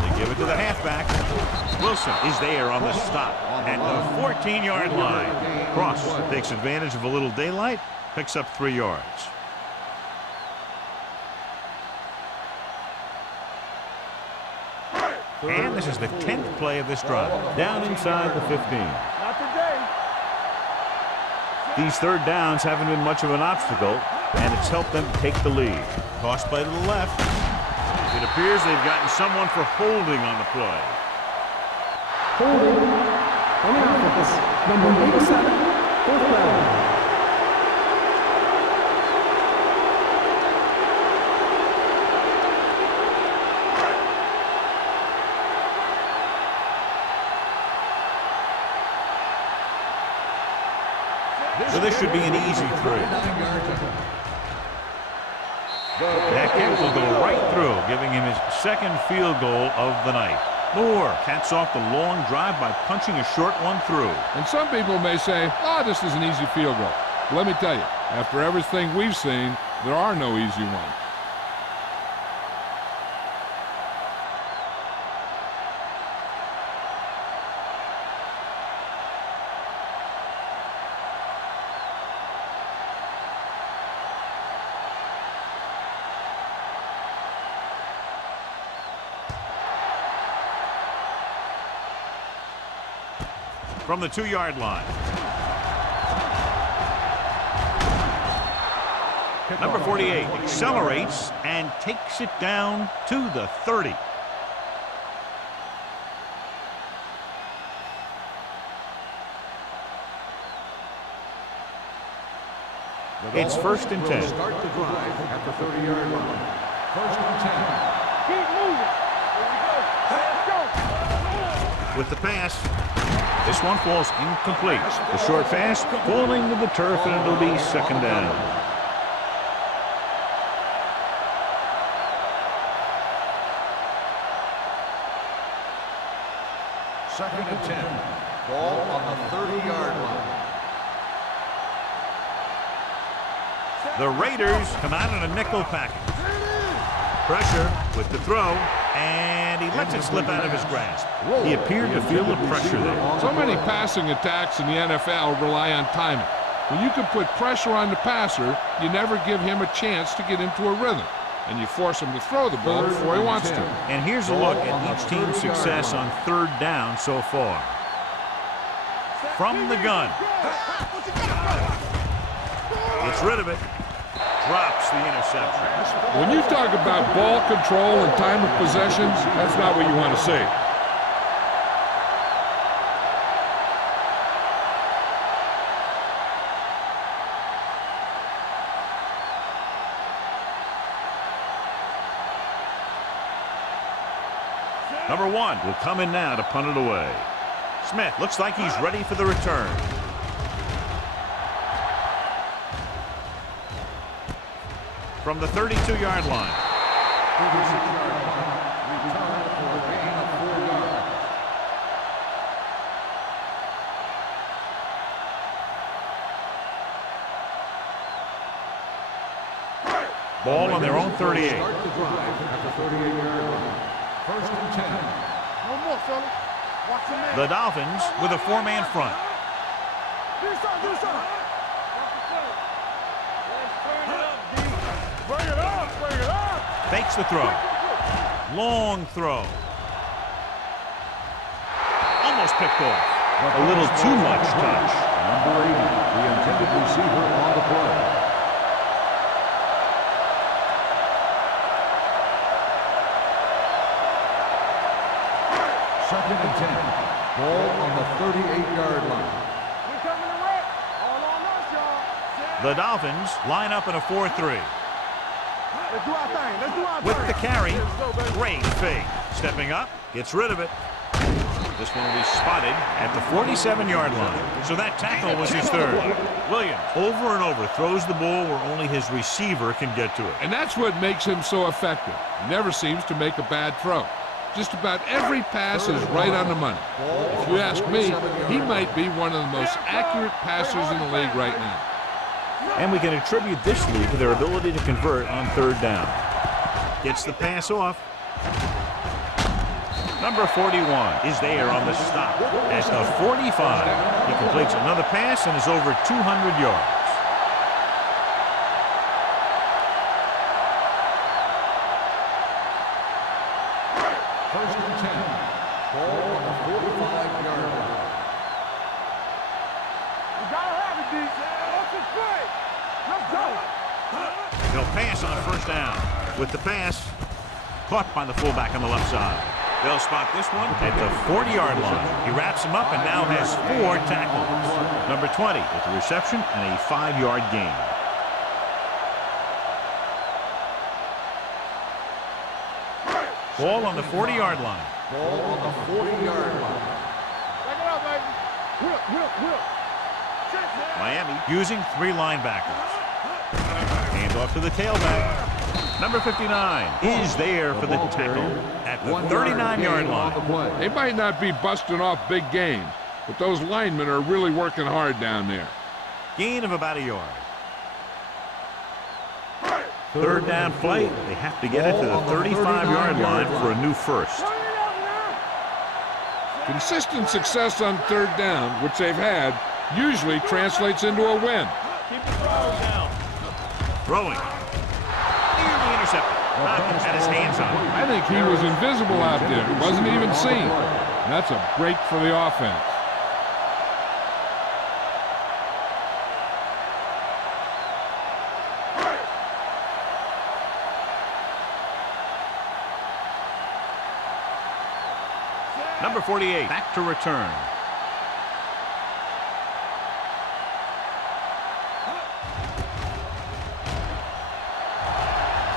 They give it to the halfback. Wilson is there on the stop at the 14-yard line. Cross takes advantage of a little daylight, picks up 3 yards. And this is the 10th play of this drive. Down inside the 15. Not today. These third downs haven't been much of an obstacle, and it's helped them take the lead. Toss play to the left. It appears they've gotten someone for holding on the play. Holding on the offense, number 87, 4th down. So this should be an easy 3. That kick will go right through, giving him his 2nd field goal of the night. Moore caps off the long drive by punching a short one through. And some people may say, oh, this is an easy field goal. Let me tell you, after everything we've seen, there are no easy ones. From the 2-yard line. Number 48 accelerates and takes it down to the 30. It's 1st and 10. Start the drive at the 30-yard line. 1st and 10. Keep moving. Here we go. Let's go. With the pass. This one falls incomplete. The short pass falling to the turf, and it'll be 2nd down. Second and 10. Ball on the 30-yard line. The Raiders come out in a nickel package. Pressure with the throw, and he lets it slip out of his grasp. He appeared to feel the pressure there. So many passing attacks in the NFL rely on timing. When you can put pressure on the passer, you never give him a chance to get into a rhythm, and you force him to throw the ball before he wants to. And here's a look at each team's success on 3rd down so far. From the gun. Gets rid of it. Drops the interception. When you talk about ball control and time of possessions, that's not what you want to see. Number 1 will come in now to punt it away. Smith looks like he's ready for the return. From the 32-yard line. 36-yard line. Return for a gain of 4 yards. Ball on their own 38. Start the drive at the 38-yard line. 1st and 10. One more, fella. Watch the man. The Dolphins with a 4-man front. Do something, do something. Bring it up, bring it up. Fakes the throw. Long throw. Almost picked off. A little too much touch. Number 80, the intended receiver on the play. Second and 10. Ball on the 38-yard line. We're coming to wreck. All on us, y'all. The Dolphins line up in a 4-3. Let's do our thing. Let's do our thing. With the carry, Let's go, baby. great fake. Stepping up, gets rid of it. This one will be spotted at the 47-yard line. So that tackle was his third. Williams, over and over, throws the ball where only his receiver can get to it. And that's what makes him so effective. He never seems to make a bad throw. Just about every pass is right on the money. If you ask me, he might be one of the most accurate passers in the league right now. And we can attribute this lead to their ability to convert on third down. Gets the pass off. Number 41 is there on the stop at the 45. He completes another pass and is over 200 yards. First and 10. Ball on the 45-yard line. We gotta have it, D. What's his play? Let's go. They'll pass on first down. With the pass, caught by the fullback on the left side. They'll spot this one at the 40-yard line. He wraps him up and now has 4 tackles. Number 20 with the reception and a 5-yard gain. Ball on the 40-yard line. Ball on the 40-yard line. Take it out, baby. Whip. Miami using 3 linebackers. Hand off to the tailback. Number 59 is there for the tackle at the 39-yard line. They might not be busting off big gains, but those linemen are really working hard down there. Gain of about a yard. Third down play. They have to get it to the 35-yard line for a new first. Consistent success on third down, which they've had, usually translates into a win. Keep the throw down. Throwing. Nearly intercepted. Had his hands on it. I think he was invisible out there. Wasn't even seen. And that's a break for the offense. Number 48 back to return.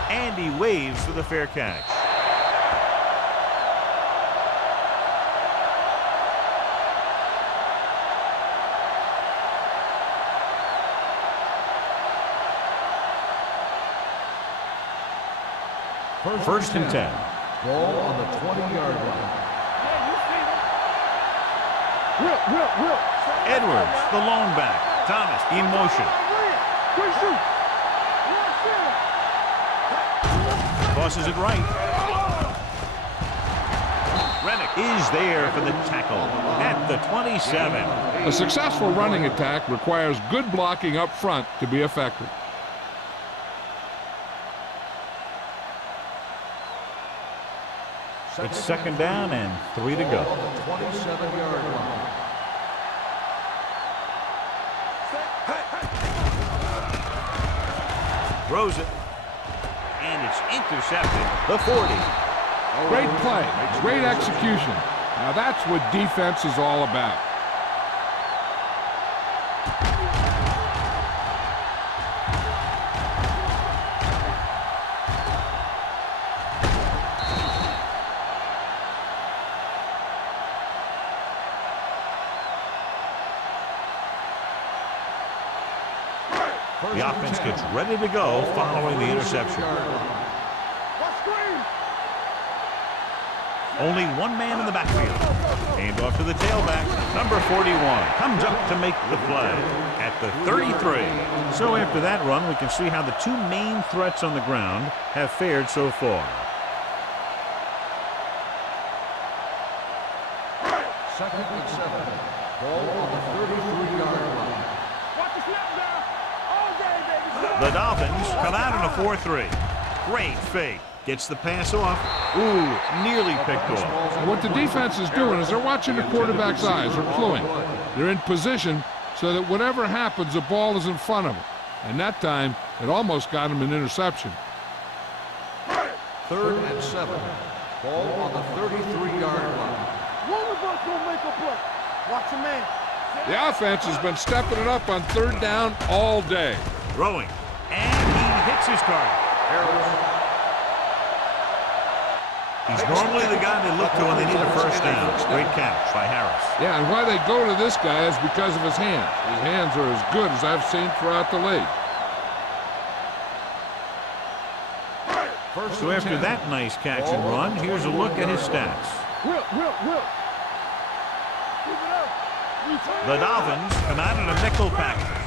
And he waves for the fair catch. First and 10. Ball on the 20-yard line. Whip. Edwards, the lone back. Thomas in motion. Quick shoot. Tosses it right. Rennick is there for the tackle at the 27. A successful running attack requires good blocking up front to be effective. It's second down and 3 to go. On the 27-yard line. Throws it. And it's intercepted. The 40. Great play, great execution. Now that's what defense is all about. The offense gets ready to go following the interception. Only one man in the backfield. Hand off to the tailback. Number 41 comes up to make the play at the 33. So after that run, we can see how the 2 main threats on the ground have fared so far. Second and 7. Ball on the 33-yard line. Watch the snap down. All day, baby. The Dolphins come out in a 4-3. Great fake. Gets the pass off. Ooh, nearly picked off. And what the defense is doing is they're watching the quarterback's eyes. They're cluing. They're in position so that whatever happens, the ball is in front of them. And that time, it almost got him an interception. 3rd and 7. Ball on the 33-yard line. One of us gonna make a play. Watch a man. The offense has been stepping it up on 3rd down all day. Throwing. And he hits his target. He's normally the guy they look to when they need a first down. Great catch by Harris. Yeah, and why they go to this guy is because of his hands. His hands are as good as I've seen throughout the league. So after that nice catch and run, here's a look at his stats. Whip. The Dolphins come out in a nickel package.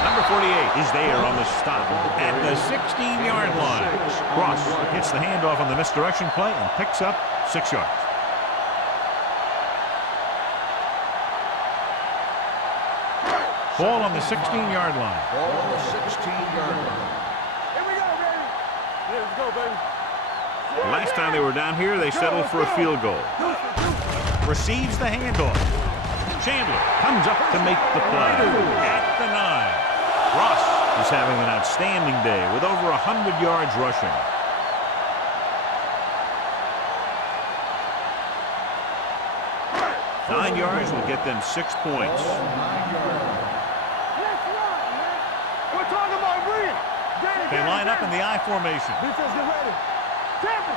Number 48 is there on the stop at the 16-yard line. Cross gets the handoff on the misdirection play and picks up 6 yards. Ball on the 16-yard line. Ball on the 16-yard line. Here we go, baby. Let's go, baby. Last time they were down here, they settled for a field goal. Receives the handoff. Chandler comes up to make the play at the 9. Ross is having an outstanding day with over 100 yards rushing. Nine yards will get them 6 points. We're talking about Reed. They line up in the I formation. Defense, get ready. Tampa.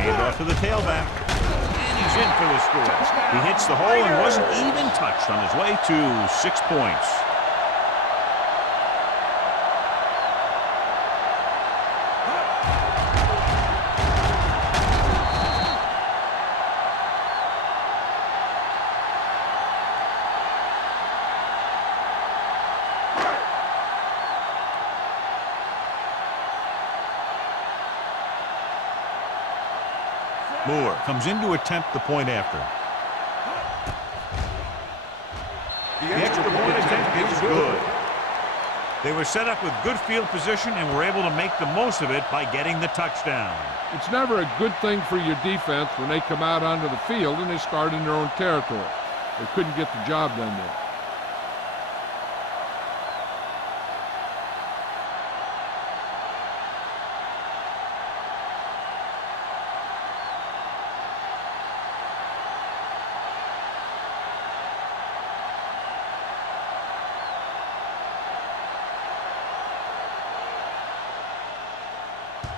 Hand off to the tailback. And he's in for the score. He hits the hole and wasn't even touched on his way to 6 points. Moore comes in to attempt the point after. The extra point attempt is good. They were set up with good field position and were able to make the most of it by getting the touchdown. It's never a good thing for your defense when they come out onto the field and they start in their own territory. They couldn't get the job done there.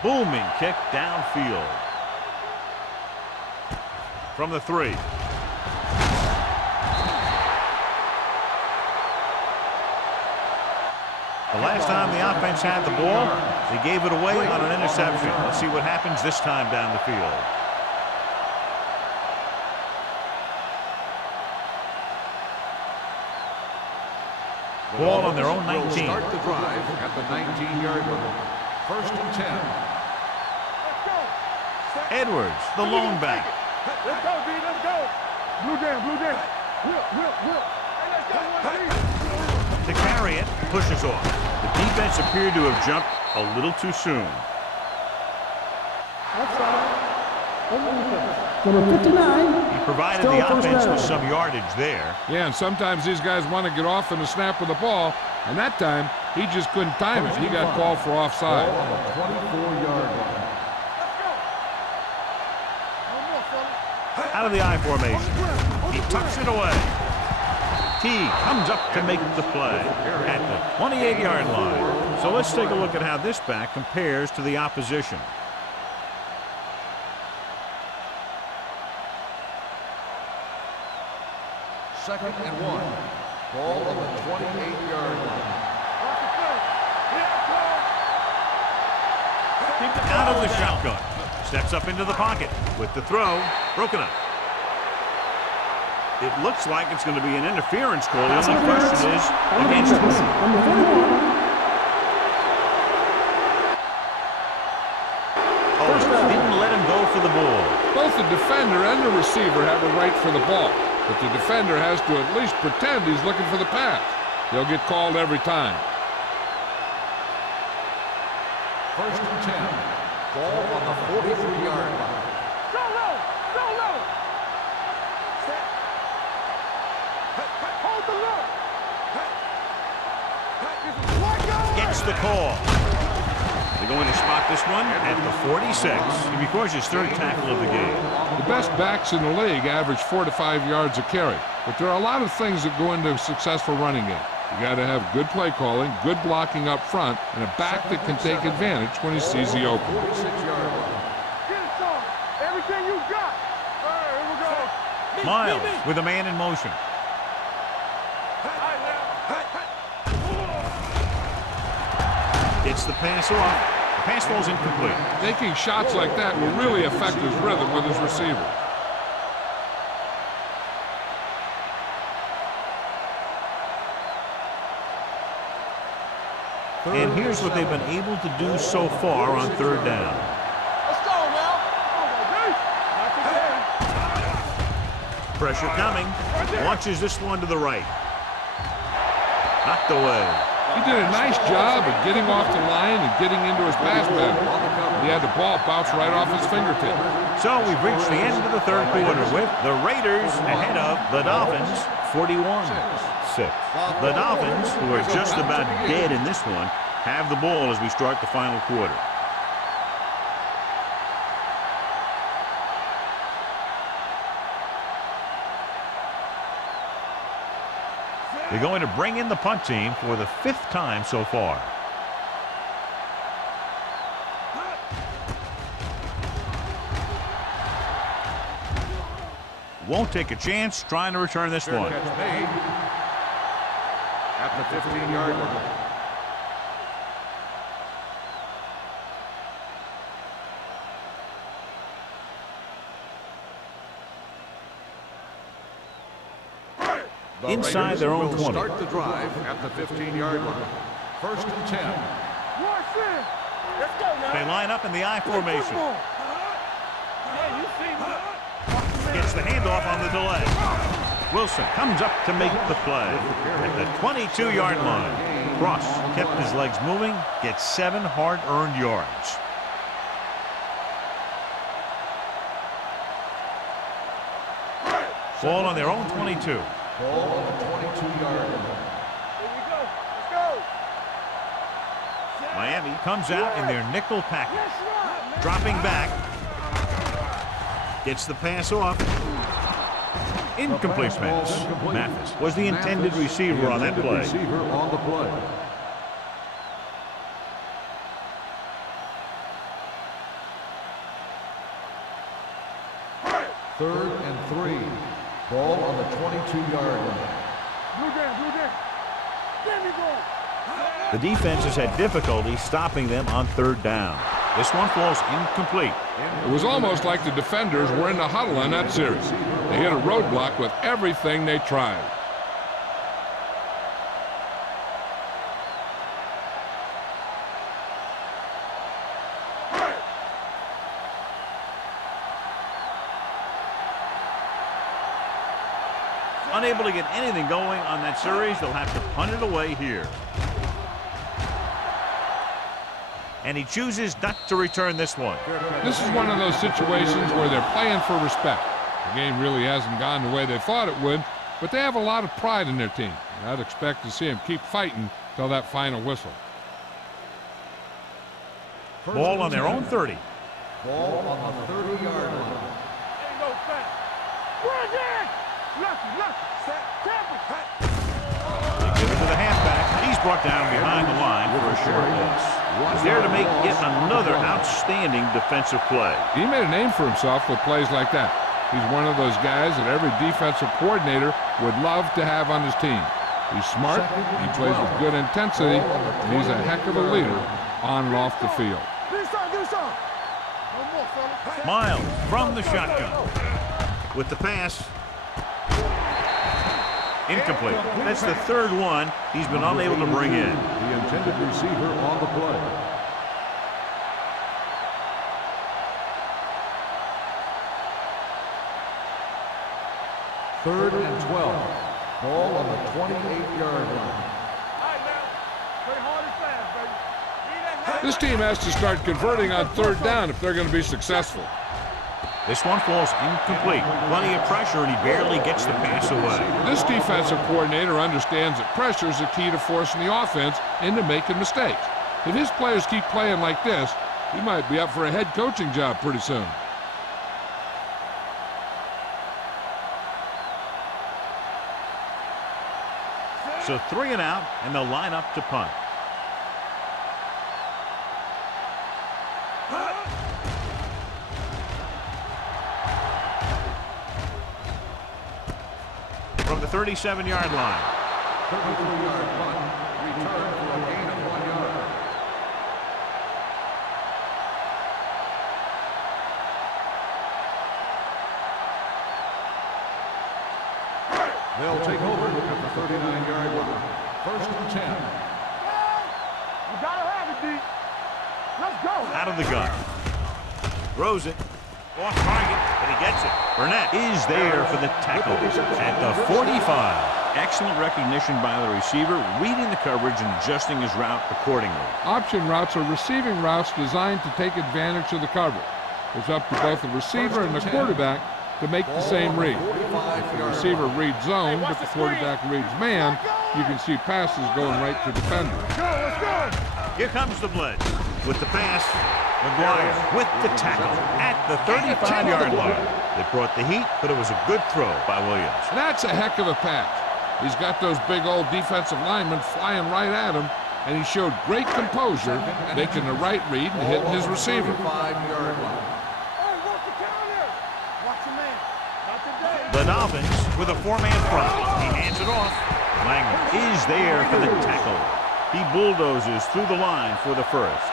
Booming kick downfield. From the 3. The last time the offense had the ball, they gave it away on an interception. Let's see what happens this time down the field. Ball on their own 19. Start the drive at the 19-yard line. 1st and 10. Edwards, the lone back. Let's go, D. Let's go. Blue down. Whip. Hey, let's go. To carry it, pushes off. The defense appeared to have jumped a little too soon. Number 59. He provided the offense with some yardage there. Yeah, and sometimes these guys want to get off in the snap of the ball, and that time he just couldn't time it. He got called for offside. Ball on the 24-yard line. Out of the I formation. He tucks it away. T comes up to make the play at the 28-yard line. So let's take a look at how this back compares to the opposition. Second and 1. Ball on the 28-yard line. Out of the shotgun. Steps up into the pocket with the throw broken up. It looks like it's going to be an interference call. The only question is against who? Number 41. Oh, didn't let him go for the ball. Both the defender and the receiver have a right for the ball, but the defender has to at least pretend he's looking for the pass. They'll get called every time. First and 10. Ball on the 43-yard line. Go low. Go low. Set. Hold the look. Gets the call. They're going to spot this one at the 46. He records his third tackle of the game. The best backs in the league average 4 to 5 yards a carry. But there are a lot of things that go into a successful running game. You got to have good play calling, good blocking up front, and a back that can take advantage when he sees the opening. Get it, son. Everything you got. All right, here we go. Miles with a man in motion. Gets the pass off. The pass falls incomplete. Taking shots like that will really affect his rhythm with his receiver. And here's what they've been able to do so far on third down. Let's go now. Pressure coming. Launches this one to the right. Knocked away. He did a nice job of getting off the line and getting into his pass pattern. He had the ball bounce right off his fingertip. So we've reached the end of the third quarter with the Raiders ahead of the Dolphins 41-6. The Dolphins, who are just about dead in this one, have the ball as we start the final quarter. They're going to bring in the punt team for the 5th time so far. Won't take a chance trying to return this one. Catch made at the 15-yard line. Inside their own 20. Start the drive at the 15-yard line. First and 10. Watch this. Let's go now. They line up in the I formation. Yeah, you see me. Gets the handoff on the delay. Wilson comes up to make the play at the 22-yard line. Cross kept his legs moving, gets 7 hard-earned yards. Ball on their own 22. Ball on the 22-yard line. Here we go. Let's go. Miami comes out in their nickel package. Dropping back. Gets the pass off. Incomplete pass. Mathis was the intended receiver on that play. Receiver on the play. Third and 3. Ball on the 22-yard line. Blue down. There we go. The defense has had difficulty stopping them on third down. This one falls incomplete. It was almost like the defenders were in the huddle in that series. They hit a roadblock with everything they tried. Unable to get anything going on that series, they'll have to punt it away here. And he chooses not to return this one. This is one of those situations where they're playing for respect. The game really hasn't gone the way they thought it would, but they have a lot of pride in their team. And I'd expect to see them keep fighting till that final whistle. Ball on their own 30. Ball on the 30-yard line. Ain't no fast. Run there. Lucky. Set. Tampa. They give it to the halfback. He's brought down behind the line for a short loss. He's there to make yet another outstanding defensive play. He made a name for himself with plays like that. He's one of those guys that every defensive coordinator would love to have on his team. He's smart, he plays with good intensity, and he's a heck of a leader on and off the field. Give me some. One more, fella. Miles from the shotgun. With the pass. Incomplete. That's the third one he's been unable to bring in. The intended receiver on the play. Third and 12. Ball on the 28-yard line. All right, now. Play hard and fast, baby. Need that This team has to start converting on third down if they're going to be successful. This one falls incomplete. Plenty of pressure, and he barely gets the pass away. This defensive coordinator understands that pressure is the key to forcing the offense into making mistakes. If his players keep playing like this, he might be up for a head coaching job pretty soon. So 3 and out, and they'll line up to punt. From the 37-yard line. 33-yard punt. Return for a gain of 1 yard. They'll take over at the 39-yard line. 1st and 10. You gotta have it, D. Let's go. Out of the gun. Throws it. Off target, but he gets it. Burnett is there for the tackle at the 45. Excellent recognition by the receiver, reading the coverage and adjusting his route accordingly. Option routes are receiving routes designed to take advantage of the coverage. It's up to both the receiver and the quarterback to make the same read. If the receiver reads zone, but the quarterback reads man, you can see passes going right to defender. Let's go. Here comes the blitz. With the pass, McGuire with the tackle at the 35-yard line. They brought the heat, but it was a good throw by Williams. That's a heck of a pass. He's got those big old defensive linemen flying right at him, and he showed great composure, making the right read and hitting his receiver. 5-yard line. The Dolphins with a 4-man front. He hands it off. Langham is there for the tackle. He bulldozes through the line for the first.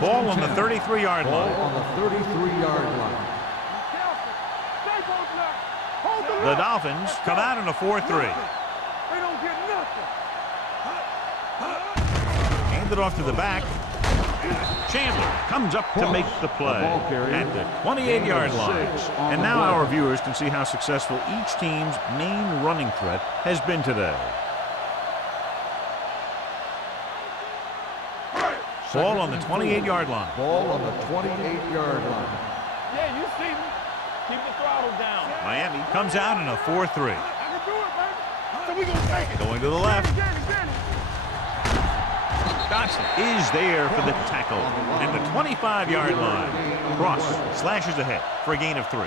Ball on the 33-yard line. On the 33-yard line. The Dolphins come out in a 4-3. They don't get nothing. Hand it off to the back. Chandler comes up to make the play at the 28-yard line. And now our viewers can see how successful each team's main running threat has been today. Ball on the 28-yard line. Ball on the 28-yard line. Yeah, you see me. Keep the throttle down. Miami comes out in a 4-3. I can do it, baby. So we gonna take it. Going to the left. Get it. Dotson is there for the tackle at the 25-yard line. Cross slashes ahead for a gain of 3.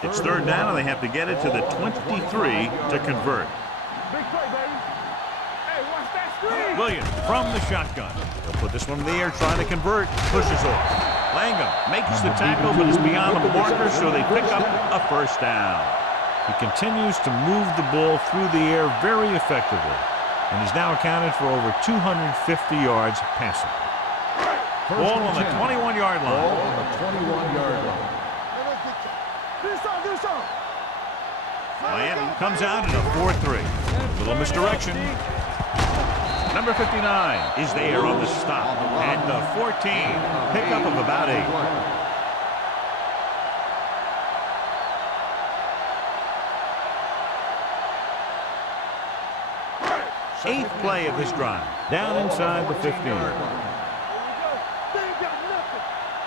It's 3rd down, and they have to get it to the 23 to convert. Big play, baby. Hey, watch that screen. Williams from the shotgun. He'll put this one in the air, trying to convert. Pushes off. Langham makes the tackle, but is beyond the marker, so they pick up a 1st down. He continues to move the ball through the air very effectively, and he's now accounted for over 250 yards passing. Ball on the 21-yard line. Ball on the 21-yard line. Miami comes out in a 4-3. Little misdirection. Number 59 is there on the stop at the 14. Pickup of about 8. 8th play of this drive. Down inside the 15.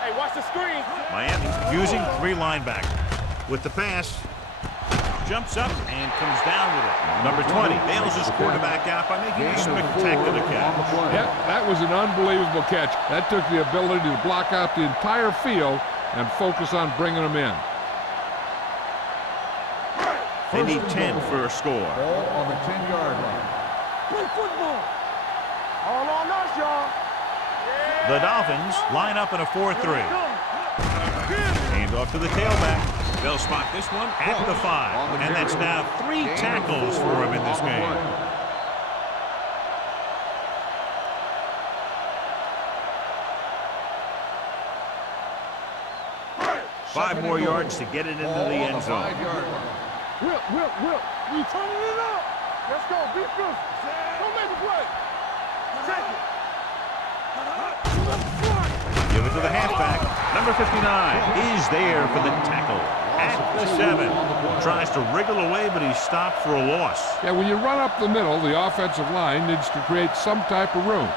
Hey, watch the screen. Miami using 3 linebackers. With the pass, jumps up and comes down with it. Number 20 bails his quarterback out by making a spectacular catch. Yeah, that was an unbelievable catch. That took the ability to block out the entire field and focus on bringing them in. They need 10 for a score. Ball on the 10-yard line. Play football. All on us, y'all. The Dolphins line up in a 4-3. Hand off to the tailback. They'll spot this one at the 5. And that's now 3 tackles for him in this game. Five more yards to get it into the end zone. Whip. We turning it up. Let's go. Be good. Don't make a play. Take it. Give it to the halfback. Number 59 is there for the tackle at the 7. Tries to wriggle away, but he's stopped for a loss. Yeah, when you run up the middle, the offensive line needs to create some type of room.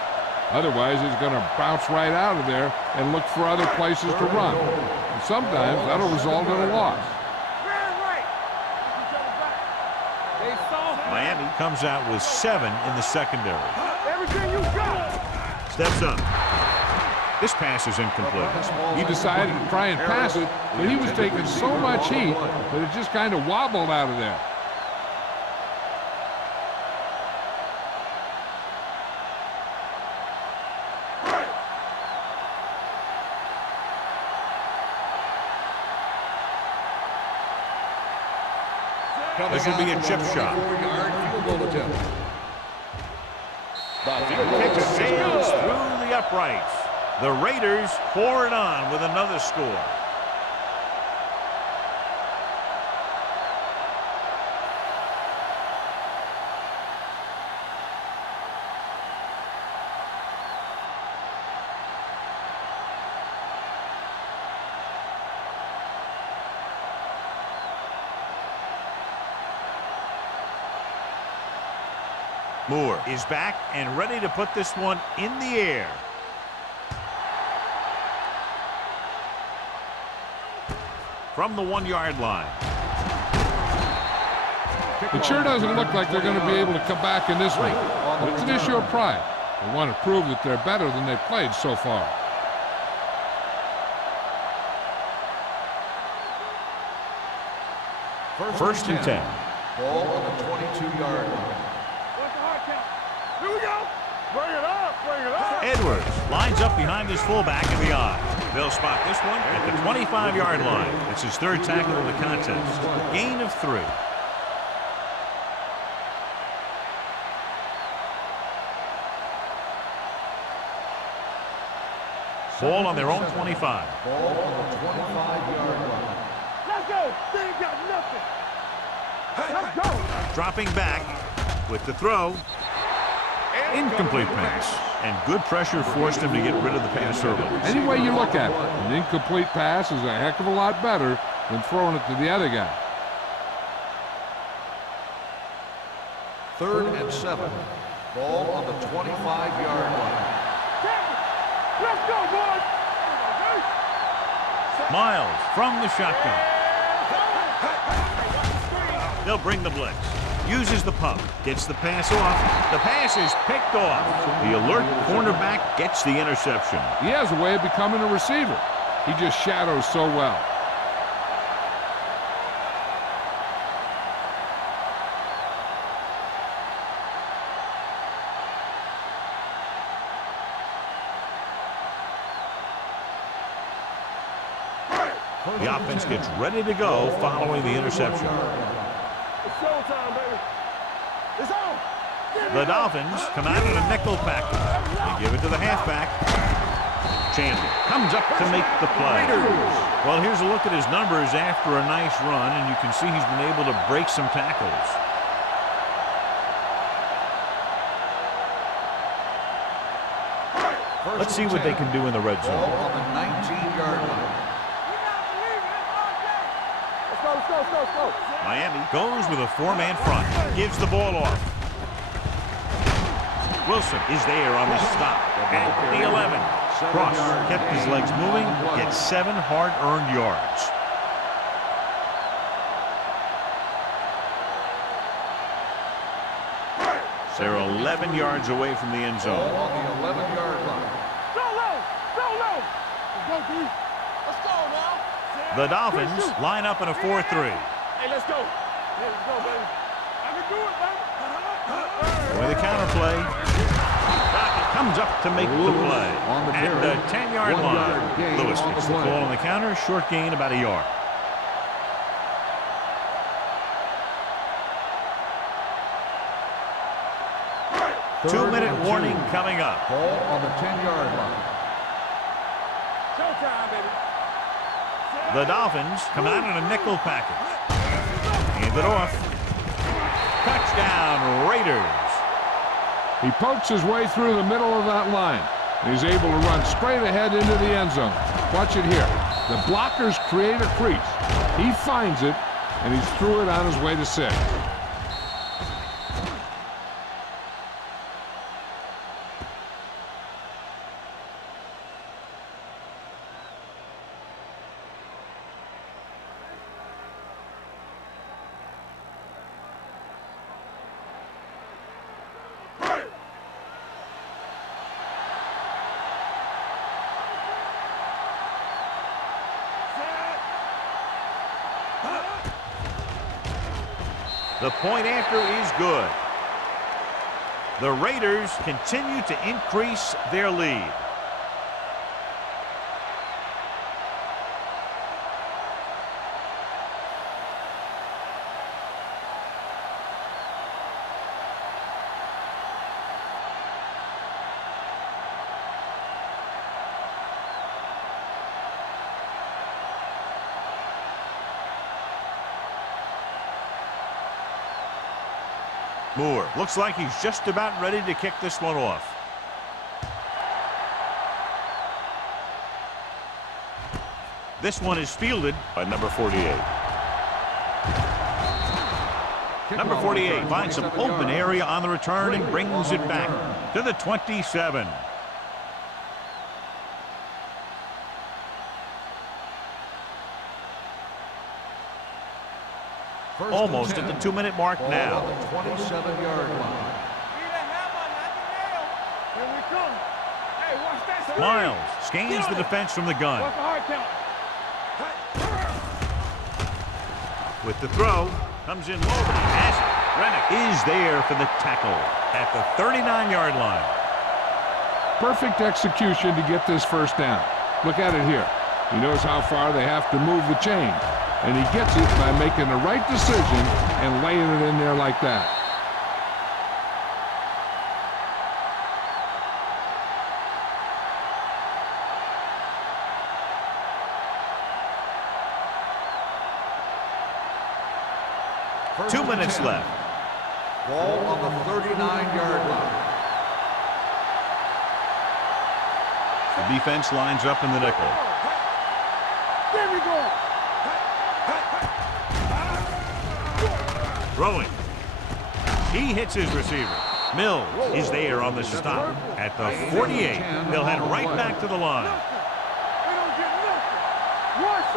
Otherwise, he's going to bounce right out of there and look for other places to run. And sometimes that'll result in a loss. Miami comes out with 7 in the secondary. Everything you got. Steps up. This pass is incomplete. He decided to try and pass it, but he was taking so much heat that it just kind of wobbled out of there. This will be a chip shot. Kick sails through the uprights. The Raiders pour it on with another score. Moore is back and ready to put this one in the air. From the 1-yard line. It sure doesn't look like they're going to be able to come back in this one, but it's an issue of pride. They want to prove that they're better than they've played so far. First and 10. Ball on the 22-yard line. What's the hard count? Here we go. Bring it up. Bring it up. Edwards lines up behind his fullback in the eye. They'll spot this one at the 25-yard line. It's his 3rd tackle of the contest. Gain of 3. Ball on their own 25. Ball on the 25-yard line. Let's go. They ain't got nothing. Let's go. Dropping back with the throw. Incomplete pass. And good pressure forced him to get rid of the pass early. Any way you look at it, an incomplete pass is a heck of a lot better than throwing it to the other guy. 3rd and 7. Ball on the 25-yard line. Let's go, boys. Miles from the shotgun. They'll bring the blitz. Uses the pump. Gets the pass off. The pass is picked off. The alert cornerback gets the interception. He has a way of becoming a receiver. He just shadows so well. The offense gets ready to go following the interception. It's showtime, baby. It's on. The Dolphins come out in a nickel package. They give it to the halfback. Chandler comes up to make the play. Well, here's a look at his numbers after a nice run, and you can see he's been able to break some tackles. Let's see what they can do in the red zone. Ball on the 19-yard line. Let's go. Miami goes with a 4-man front. Gives the ball off. Wilson is there on the stop at the 11. Cross kept his legs moving, gets 7 hard-earned yards. They're 11 yards away from the end Ball zone. on the 11-yard line. Go low. Let's go, D. Let's go now. The Dolphins line up in a 4-3. Hey, let's go. Let's go, baby. I can do it, baby. With a counterplay. Comes up to make the play. On the At carry. the 10-yard 1 line. yard gain Lewis on the gets the play. ball on the counter. Short gain about a yard. Two-minute warning coming up. Ball on the 10-yard line. Showtime, baby. The Dolphins come out in a nickel package. Hand it off. Touchdown, Raiders. He pokes his way through the middle of that line. And he's able to run straight ahead into the end zone. Watch it here. The blockers create a crease. He finds it, and he's through it on his way to 6. The point after is good. The Raiders continue to increase their lead. Moore looks like he's just about ready to kick this one off. This one is fielded by number 48. Number 48 finds some open area on the return and brings it back to the 27. Almost at the 2-minute mark now. 27-yard line. Miles scans the defense from the gun. With the throw, comes in low, but he has it. Rennick is there for the tackle at the 39-yard line. Perfect execution to get this first down. Look at it here. He knows how far they have to move the chain. And he gets it by making the right decision and laying it in there like that. First 2 and minutes 10. left. Ball on the 39-yard line. The defense lines up in the nickel. There we go. Throwing. He hits his receiver. Mills is there on the stop at the 48. They'll head right back to the line. We don't get nothing. Watch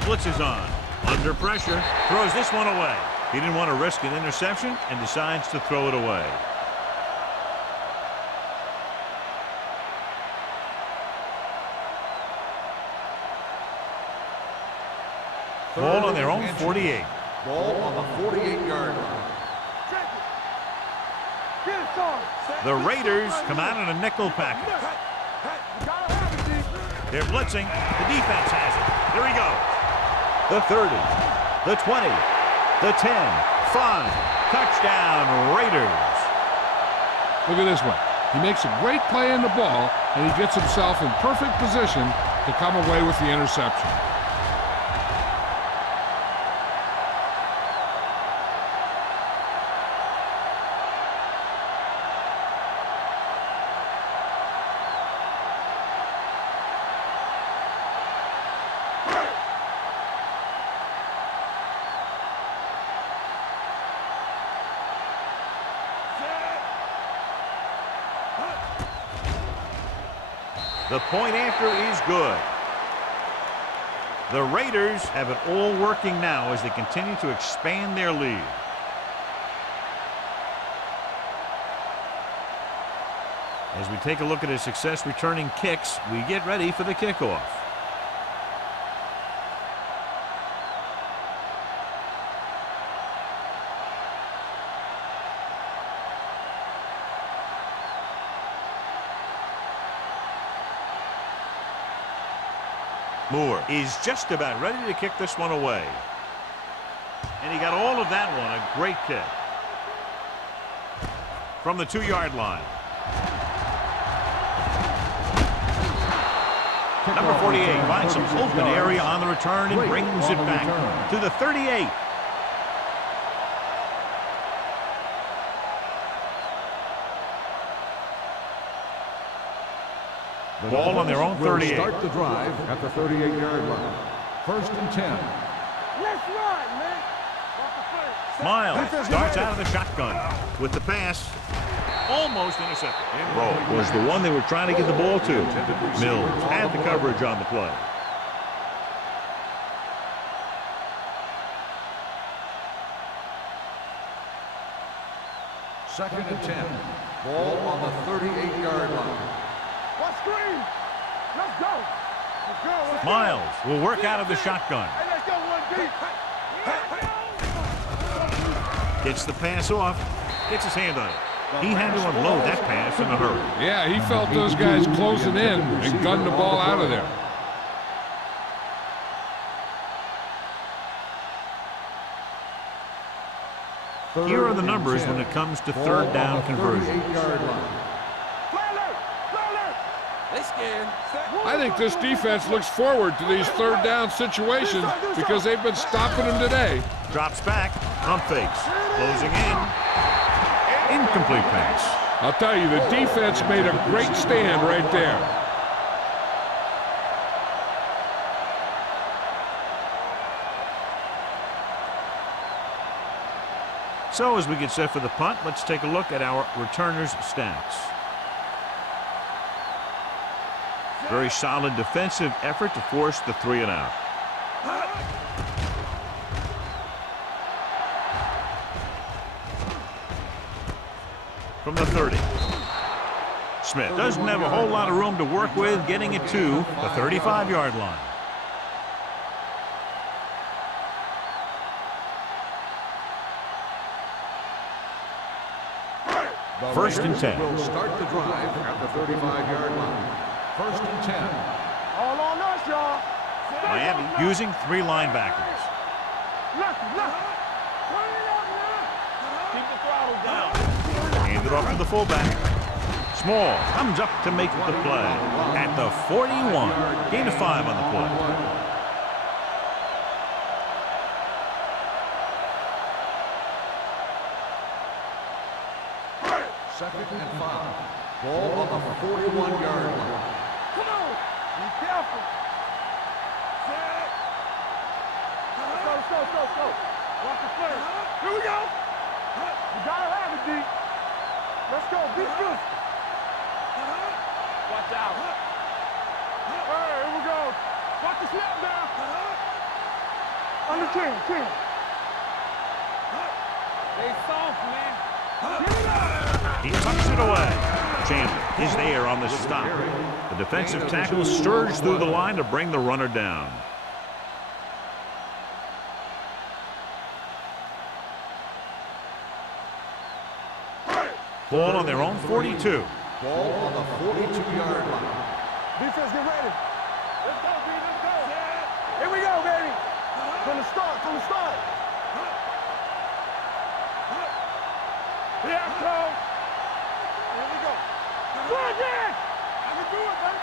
The blitz is on. Under pressure. Throws this one away. He didn't want to risk an interception and decides to throw it away. Ball on their own 48. Ball on the 48-yard line. The Raiders come out in a nickel package. They're blitzing. The defense has it. Here we go. The 30, the 20, the 10, 5. Touchdown, Raiders. Look at this one. He makes a great play in the ball, and he gets himself in perfect position to come away with the interception. The point after is good. The Raiders have it all working now as they continue to expand their lead. As we take a look at his success returning kicks, we get ready for the kickoff. Moore is just about ready to kick this one away. And he got all of that one. A great kick. From the 2-yard line. Number 48 finds some open area on the return and brings it back to the 38. Ball on their own Will 38. start the drive at the 38-yard line. 1st and 10. Let's run, man. Miles starts out of the shotgun with the pass. Almost intercepted. Rowe was the one they were trying to get the ball to. Mills had the coverage on the play. Second and 10. Ball on the 38-yard line. What screen? Let's go. Let's go. Let's go. Miles will work out of the shotgun. Hey, let's go one deep. Gets the pass off. Gets his hand on it. He had to unload that pass in a hurry. Yeah, he felt those guys closing in and gunned the ball out of there. Here are the numbers when it comes to third down conversions. I think this defense looks forward to these third down situations because they've been stopping them today. Drops back. Pump fakes. Closing in. Incomplete pass. I'll tell you, the defense made a great stand right there. So as we get set for the punt, let's take a look at our returners' stats. Very solid defensive effort to force the 3 and out. From the 30. Smith doesn't have a whole lot of room to work with, getting it to the 35-yard line. First and 10. Will start the drive at the 35-yard line. 1st and 10. All on us, y'all. Miami using 3 linebackers. Look. Turn it up now. Keep the throttle down. Hand it off to the fullback. Small comes up to make the play at the 41. Gain of 5 on the play. Second and 5. Ball on the 41-yard line. Come on. Be careful. Set. Let's go. Watch the play. Here we go. You gotta have it, D. Let's go. Be good. Watch out. Hey, here we go. Watch the snap down. Under 10. They soft, man. Get it up. He tucks it away. Chandler is there on the stop. The defensive tackle surged through the line to bring the runner down. Ball on their own 42. Ball on the 42-yard line. Defense, get ready. Let's go, B. Let's go. Here we go, baby. From the start. Here I come. Here we go. Good, yeah. I can do it, baby.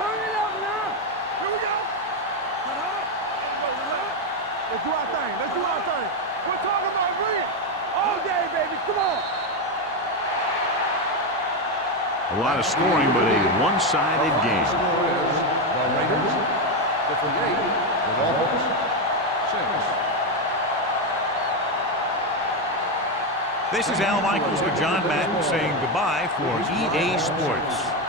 Turn it up now. Here we go. Let's do our thing. We're talking about green. All day, baby. Come on. A lot of scoring, but a one-sided game. The score is the Raiders 58, the Dolphins 6. This is Al Michaels with John Madden saying goodbye for EA Sports.